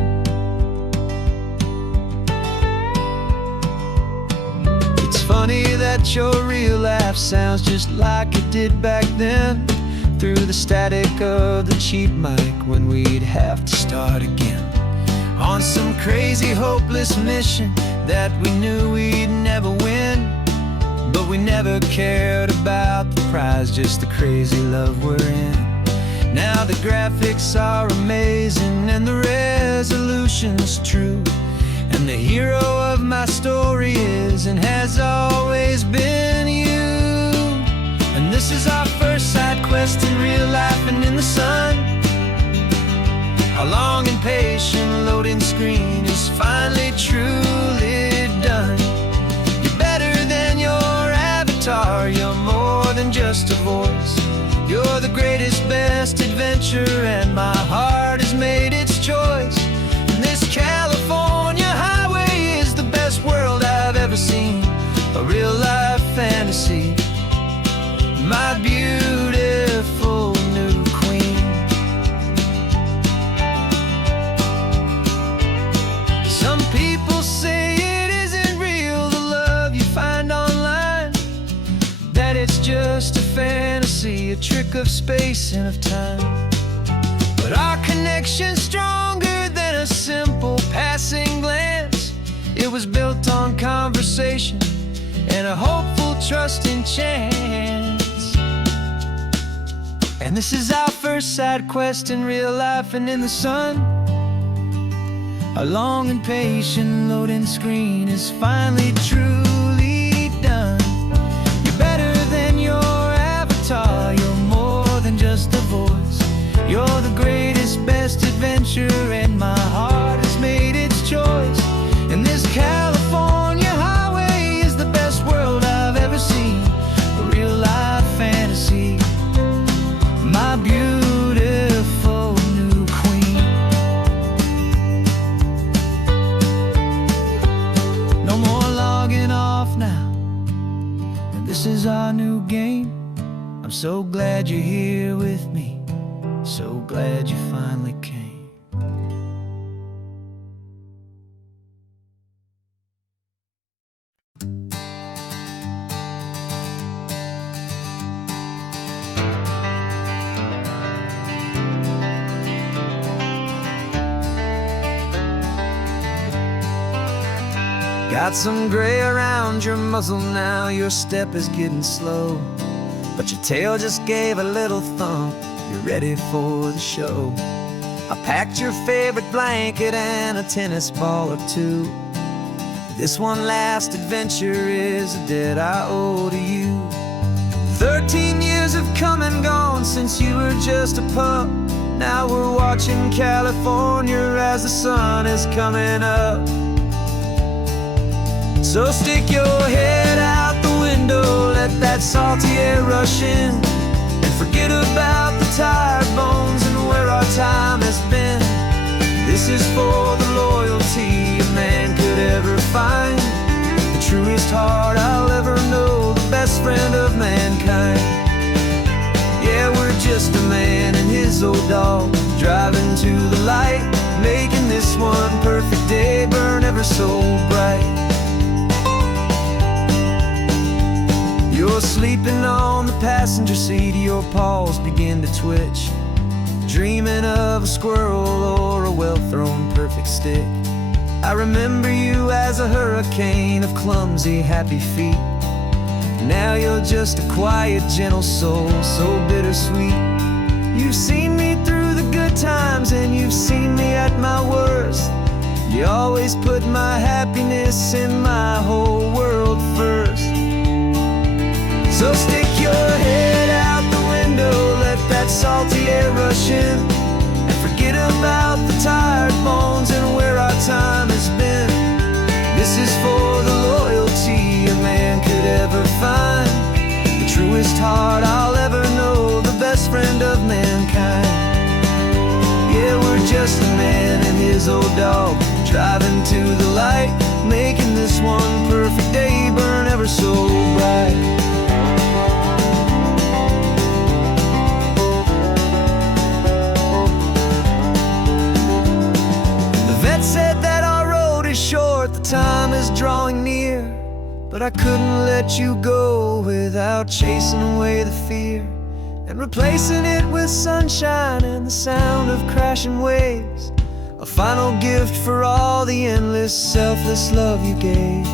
It's funny that your real life sounds just like it did back then, through the static of the cheap mic when we'd have to start again, on some crazy hopeless mission that we knew we'd never win. But we never cared about the prize, just the crazy love we're in. Now the graphics are amazing and the resolution's true, and the hero of my story is and has always been you. And this is our first side quest in real life and in the sun. Our long and patient loading screen is finally truly done. You're better than your avatar, you're more than just a voice. You're the greatest, best adventure, and my heart has made its choice. And this California highway is the best world I've ever seen, a real life fantasy, my beautiful new queen. Some people say it isn't real, the love you find online, that it's just a fantasy, a trick of space and of time. But our connection's stronger than a simple passing glance. It was built on conversation and a hopeful, trusting chance. And this is our first side quest in real life and in the sun. Our long and patient loading screen is finally truly done. You're better than your avatar, you're more than just a voice. You're the greatest, best adventure, and my heart has made its choice. And this California highway is the best world I've ever seen, a real life fantasy, my beautiful new queen. I'm so glad you're here with me, so glad you finally came. Got some gray around your muzzle now, your step is getting slow, but your tail just gave a little thump, you're ready for the show. I packed your favorite blanket and a tennis ball or two. This one last adventure is a debt I owe to you. 13 years have come and gone since you were just a pup. Now we're watching California as the sun is coming up. So stick your head out the window, let that salty air rush in, and forget about the tired bones and where our time has been. This is for the loyalty a man could ever find, the truest heart I'll ever know, the best friend of mankind. Yeah, we're just a man and his old dog, driving to the light, making this one perfect day burn ever so bright. You're sleeping on the passenger seat, your paws begin to twitch, dreaming of a squirrel or a well-thrown perfect stick. I remember you as a hurricane of clumsy, happy feet. Now you're just a quiet, gentle soul, so bittersweet. You've seen me through the good times and you've seen me at my worst. You always put my happiness in my whole world first. So stick your head out the window, let that salty air rush in, and forget about the tired bones and where our time has been. This is for the loyalty a man could ever find, the truest heart I'll ever know, the best friend of mankind. Yeah, we're just a man and his old dog, driving to the light, making this one perfect day burn ever so bright. Said that our road is short, the time is drawing near, but I couldn't let you go without chasing away the fear and replacing it with sunshine and the sound of crashing waves, a final gift for all the endless, selfless love you gave.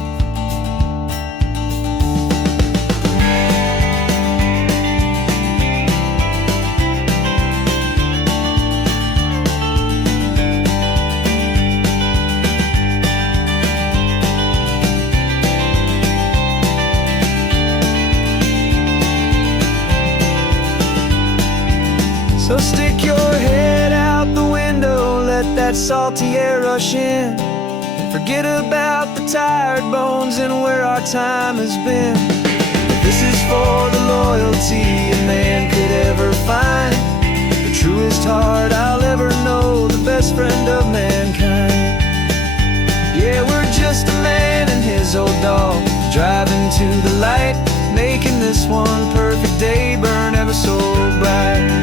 So stick your head out the window, let that salty air rush in, and forget about the tired bones and where our time has been. This is for the loyalty a man could ever find, the truest heart I'll ever know, the best friend of mankind. Yeah, we're just a man and his old dog, driving to the light, making this one perfect day burn ever so bright.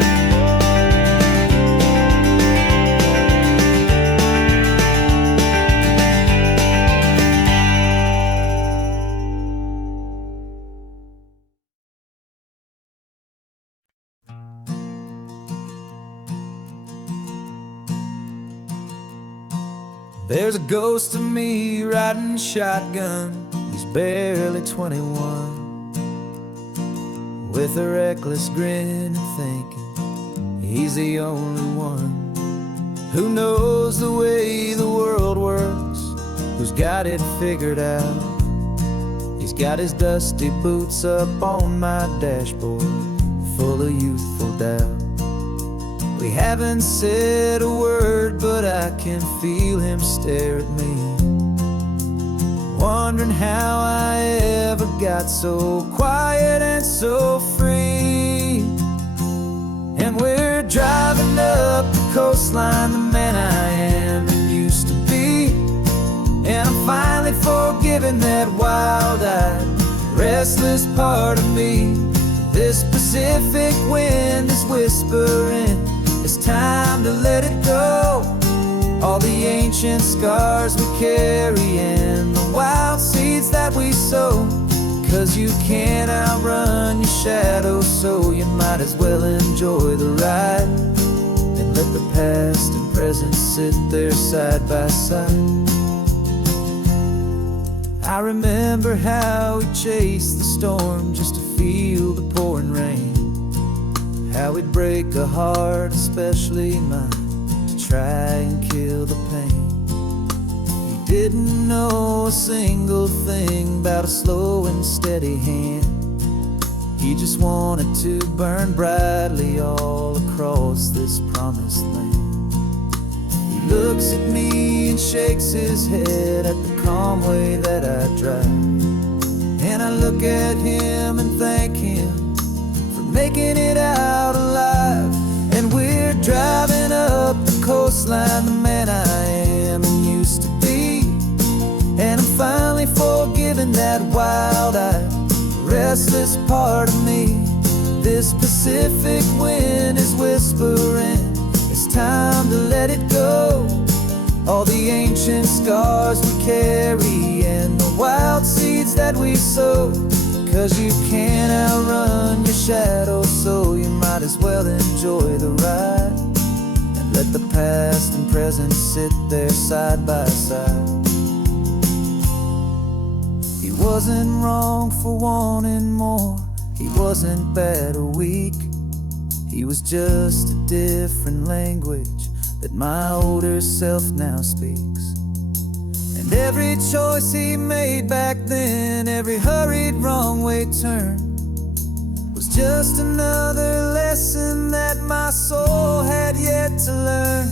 There's a ghost of me riding shotgun, he's barely 21, with a reckless grin and thinking he's the only one who knows the way the world works, who's got it figured out. He's got his dusty boots up on my dashboard, full of youthful doubt. We haven't said a word, but I can feel him stare at me, wondering how I ever got so quiet and so free. And we're driving up the coastline, the man I am and used to be, and I'm finally forgiving that wild-eyed, restless part of me. This Pacific wind is whispering, it's time to let it go. All the ancient scars we carry and the wild seeds that we sow. 'Cause you can't outrun your shadow, so you might as well enjoy the ride. And let the past and present sit there side by side. I remember how we chased the storm just to feel the pouring rain. How we'd break a heart, especially mine, to try and kill the pain. We didn't know a single thing about a slow and steady hand. He just wanted to burn brightly all across this promised land. He looks at me and shakes his head at the calm way that I drive. And I look at him and thank him for making it out alive. And we're driving up the coastline, the man I am and used to be. And I'm finally forgiving that wild-eyed, restless part of me. This Pacific wind is whispering, it's time to let it go. All the ancient scars we carry and the wild seeds that we sow. 'Cause you can't outrun your shadow, so you might as well enjoy the ride. And let the past and present sit there side by side. He wasn't wrong for wanting more, he wasn't bad or weak. He was just a different language that my older self now speaks. And every choice he made back then, every hurried wrong way turn, was just another lesson that my soul had yet to learn.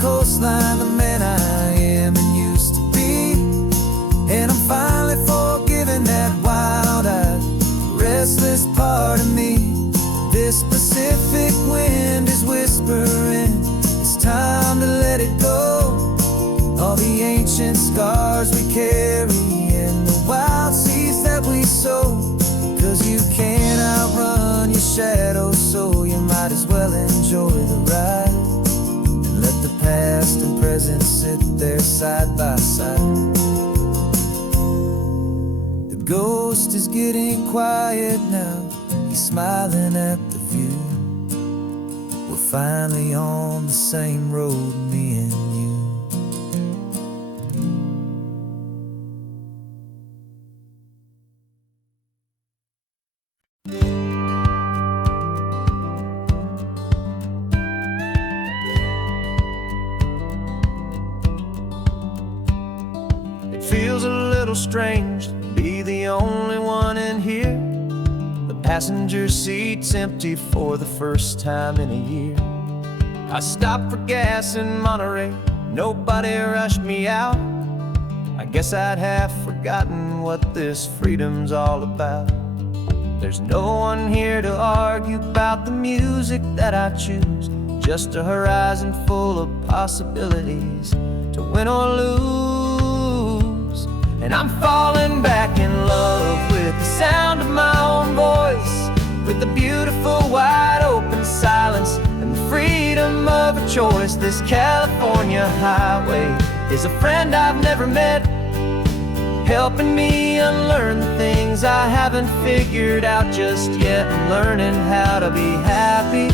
Coastline, the man I am and used to be. And I'm finally forgiving that wild-eyed, restless part of me. This Pacific wind is whispering, it's time to let it go. All the ancient scars we carry and the wild seeds that we sow. 'Cause you can't outrun your shadow, so you might as well enjoy the ride. Let the past and present sit there side by side. The ghost is getting quiet now, he's smiling at the view. We're finally on the same road, me and you. Feels a little strange to be the only one in here. The passenger seat's empty for the first time in a year. I stopped for gas in Monterey, nobody rushed me out. I guess I'd have forgotten what this freedom's all about. There's no one here to argue about the music that I choose, just a horizon full of possibilities to win or lose. And I'm falling back in love with the sound of my own voice, with the beautiful wide open silence and the freedom of a choice. This California highway is a friend I've never met, helping me unlearn the things I haven't figured out just yet. I'm learning how to be happy,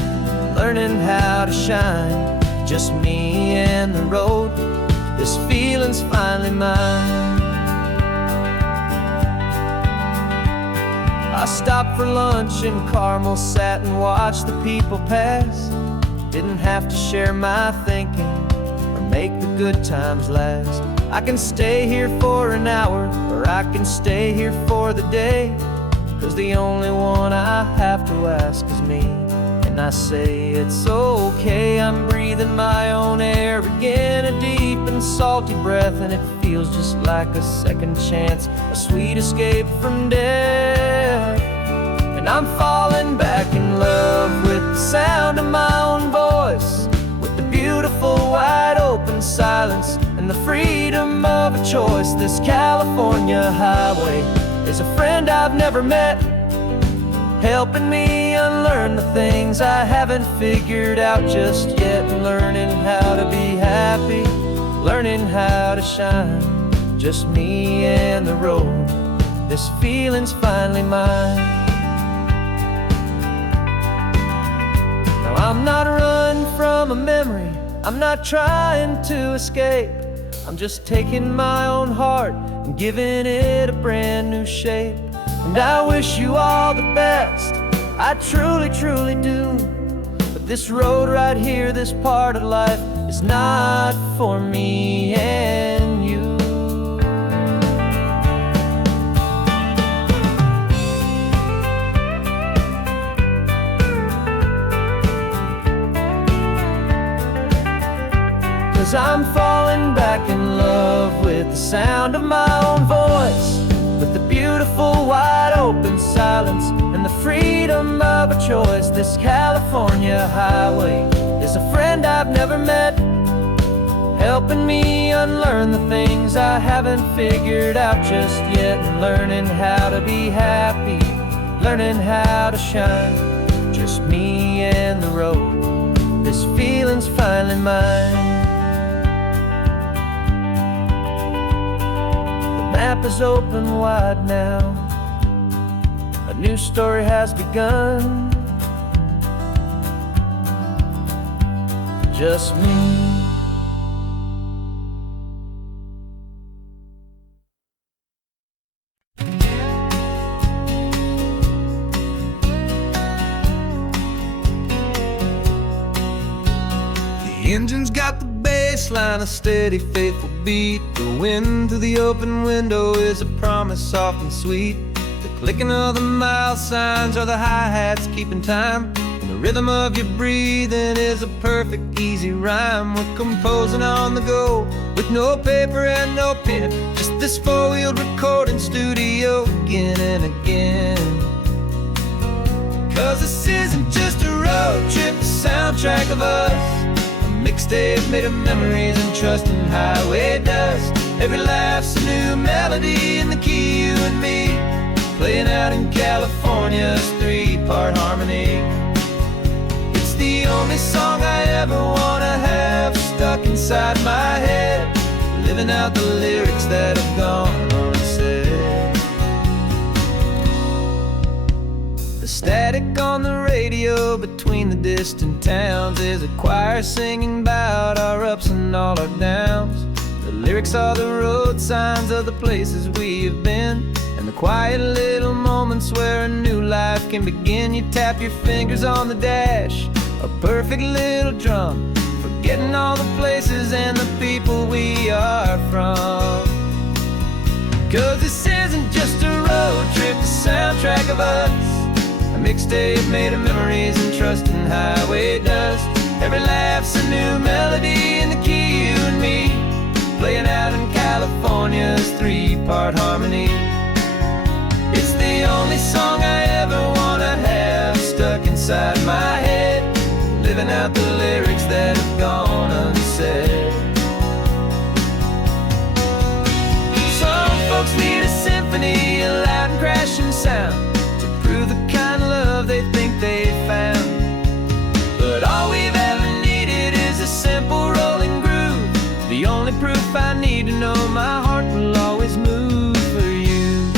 learning how to shine, just me and the road. This feeling's finally mine. I stopped for lunch in Carmel, sat and watched the people pass. Didn't have to share my thinking or make the good times last. I can stay here for an hour, or I can stay here for the day. 'Cause the only one I have to ask is me. And I say it's okay, I'm breathing my own air again, a deep and salty breath, and it feels just like a second chance, a sweet escape from death. And I'm falling back in love with the sound of my own voice, with the beautiful wide open silence and the freedom of a choice. This California highway is a friend I've never met, helping me unlearn the things I haven't figured out just yet. Learning how to be happy, learning how to shine, just me and the road. This feeling's finally mine. Now I'm not running from a memory, I'm not trying to escape. I'm just taking my own heart and giving it a brand new shape. And I wish you all the best, I truly, truly do. But this road right here, this part of life, is not for me and you. Cause I'm falling back in love with the sound of my own voice, with the beautiful wide open silence and the freedom of a choice. This California highway is a friend I've never met, helping me unlearn the things I haven't figured out just yet. And learning how to be happy, learning how to shine, just me and the road. This feeling's finally mine. The map is open wide now, a new story has begun. Just me. The engine's got the bass line, a steady, faithful beat. The wind through the open window is a promise soft and sweet. The clicking of the mile signs are the hi-hats keeping time, and the rhythm of your breathing is a perfect, easy rhyme. We're composing on the go, with no paper and no pen, just this four-wheeled recording studio again and again. Cause this isn't just a road trip, the soundtrack of us, mixtape made of memories and trust in highway dust. Every laugh's a new melody in the key, you and me, playing out in California's three-part harmony. It's the only song I ever wanna have stuck inside my head, living out the lyrics that have gone unsaid. The static on the radio between the distant towns is a choir singing about our ups and all our downs. The lyrics are the road signs of the places we have been, and the quiet little moments where a new life can begin. You tap your fingers on the dash, a perfect little drum, forgetting all the places and the people we are from. Cause this isn't just a road trip, the soundtrack of us, a mixtape made of memories and trust in highway dust. Every laugh's a new melody in the key, you and me, playing out in California's three-part harmony. It's the only song I ever wanna have stuck inside my head, living out the lyrics that have gone unsaid. Some folks need a symphony, a loud and crashing sound, the kind of love they think they found. But all we've ever needed is a simple rolling groove, the only proof I need to know my heart will always move for you.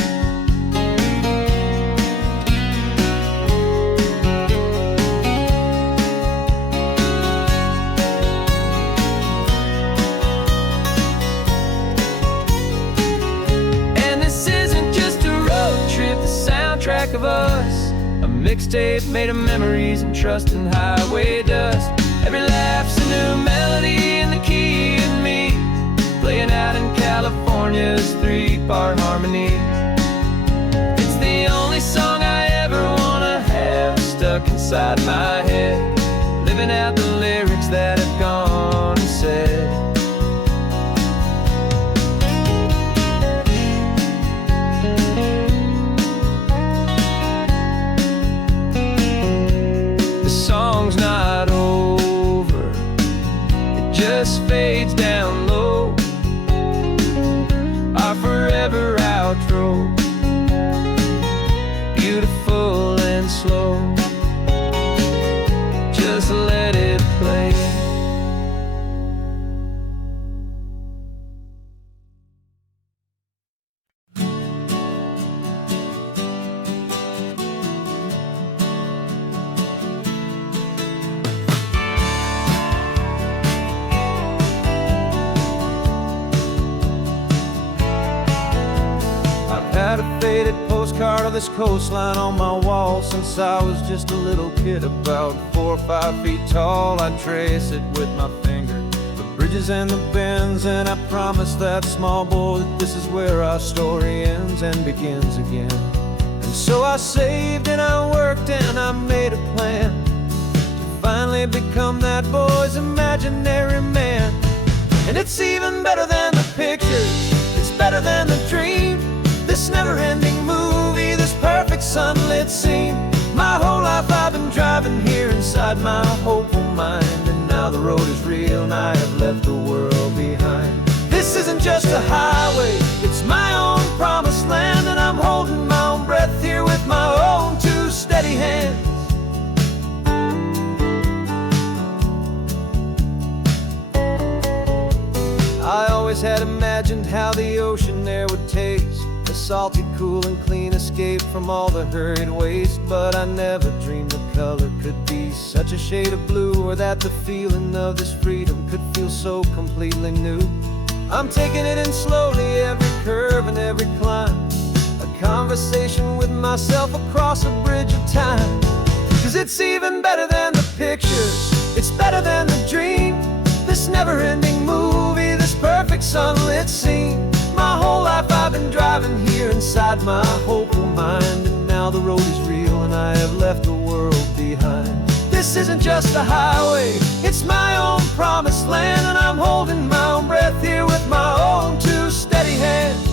And this isn't just a road trip, the soundtrack of us, a mixtape made of memories and trust in highway dust. Every laugh's a new melody in the key, you and me, playing out in California's three-part harmony. It's the only song I ever wanna have stuck inside my head, living out the lyrics that have gone unsaid. just fades down low, our forever outro, beautiful and slow. Just let it play. Had a faded postcard of this coastline on my wall since I was just a little kid, about 4 or 5 feet tall. I'd trace it with my finger, the bridges and the bends, and I promised that small boy that this is where our story ends and begins again. And so I saved and I worked and I made a plan to finally become that boy's imaginary man. And it's even better than the pictures, it's better than the dream, this never-ending movie, this perfect sunlit scene. My whole life I've been driving here inside my hopeful mind, and now the road is real and I have left the world behind. This isn't just a highway, it's my own promised land, and I'm holding my own breath here with my own 2 steady hands. I always had imagined how the ocean there would taste, a salty, cool and clean escape from all the hurried waste. But I never dreamed the color could be such a shade of blue, or that the feeling of this freedom could feel so completely new. I'm taking it in slowly, every curve and every climb, a conversation with myself across a bridge of time. 'Cause it's even better than the pictures, it's better than the dream, this never-ending movie, this perfect sunlit scene. My whole life I've been driving here inside my hopeful mind, and now the road is real and I have left the world behind. This isn't just a highway, it's my own promised land, and I'm holding my own breath here with my own 2 steady hands.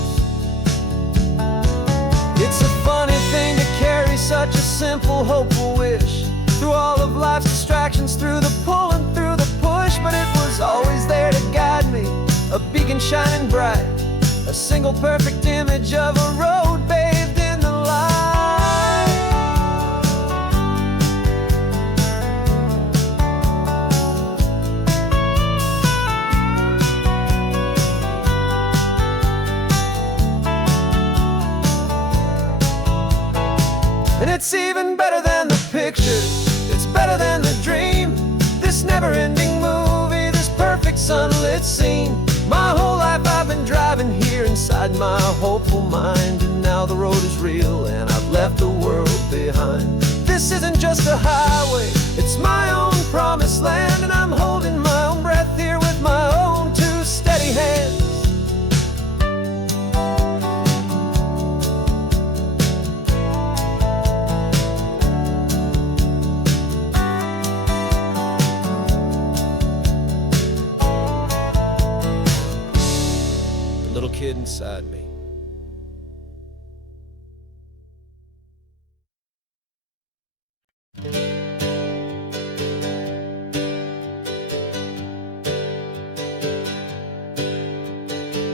It's a funny thing to carry such a simple, hopeful wish through all of life's distractions, through the pull and through the push, but it was always there to guide me, a beacon shining bright, a single perfect image of a road bathed in the light. And it's even better than the pictures, it's better than the dream, this never-ending movie, this perfect sunlit scene. My whole life I've been driving here inside my hopeful mind, and now the road is real and I've left the world behind. This isn't just a highway, it's my own promised land, and I'm holding my own breath here with my own 2 steady hands. Little kid inside me.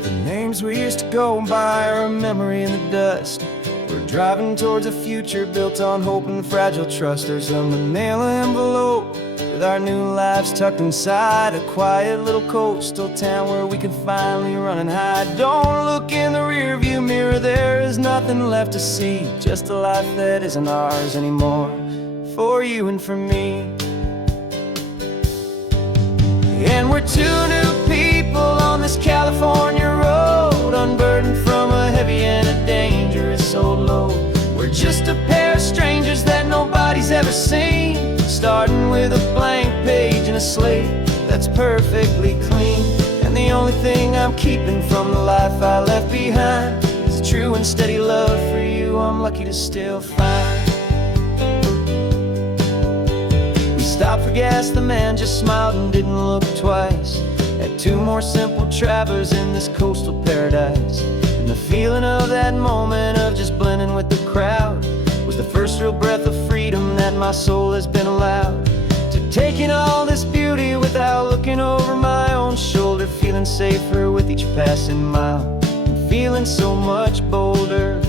The names we used to go by are a memory in the dust. We're driving towards a future built on hope and fragile trust. There's a manila envelope with our new lives tucked inside, a quiet little coastal town where we could finally run and hide. Don't look in the rearview mirror, there is nothing left to see, just a life that isn't ours anymore, for you and for me. And we're 2 new people on this California road, unburdened from a heavy and a dangerous old load. We're just a pair of strangers that nobody's ever seen, starting with a blank page and a slate that's perfectly clean. And the only thing I'm keeping from the life I left behind is a true and steady love for you I'm lucky to still find. We stopped for gas, the man just smiled and didn't look twice. Had 2 more simple travelers in this coastal paradise, and the feeling of that moment of just blending with the crowd was the first real breath of freedom that my soul has been allowed to take in all this beauty without looking over my own passing mile and feeling so much bolder.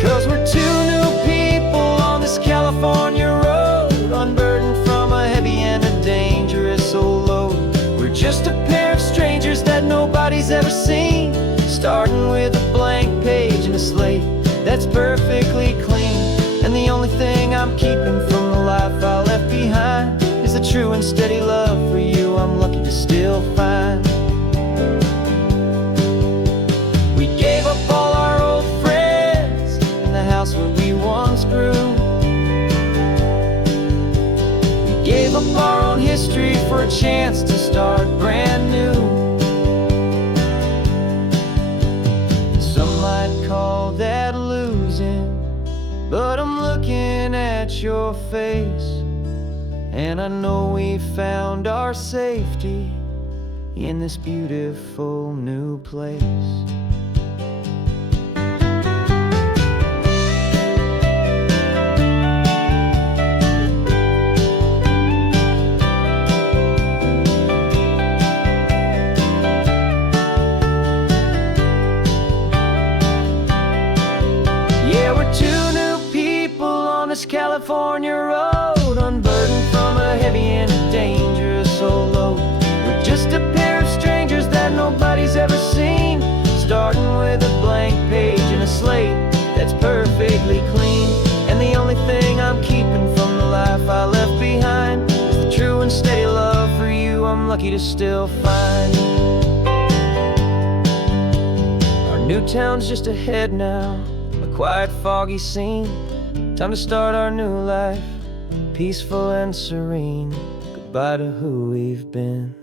'Cause we're two new people on this California road, unburdened from a heavy and a dangerous old load. We're just a pair of strangers that nobody's ever seen, starting with a blank page and a slate that's perfectly clean. And the only thing I'm keeping from the life I left behind is the true and steady love for you I'm lucky to still find. We gave up all our old friends in the house where we once grew. We gave up our own history for a chance to start brand new. Some might call that losing, but I'm looking at your face, and I know we found our safety in this beautiful new place. Yeah, we're two new people on this California road, unburdened from a heavy and dangerous old load. We're just a pair of strangers that nobody's ever seen, starting with a blank page and a slate that's perfectly clean. And the only thing I'm keeping from the life I left behind is the true and steady love for you I'm lucky to still find. Our new town's just ahead now, a quiet, foggy scene. Time to start our new life, peaceful and serene. Goodbye to who we've been.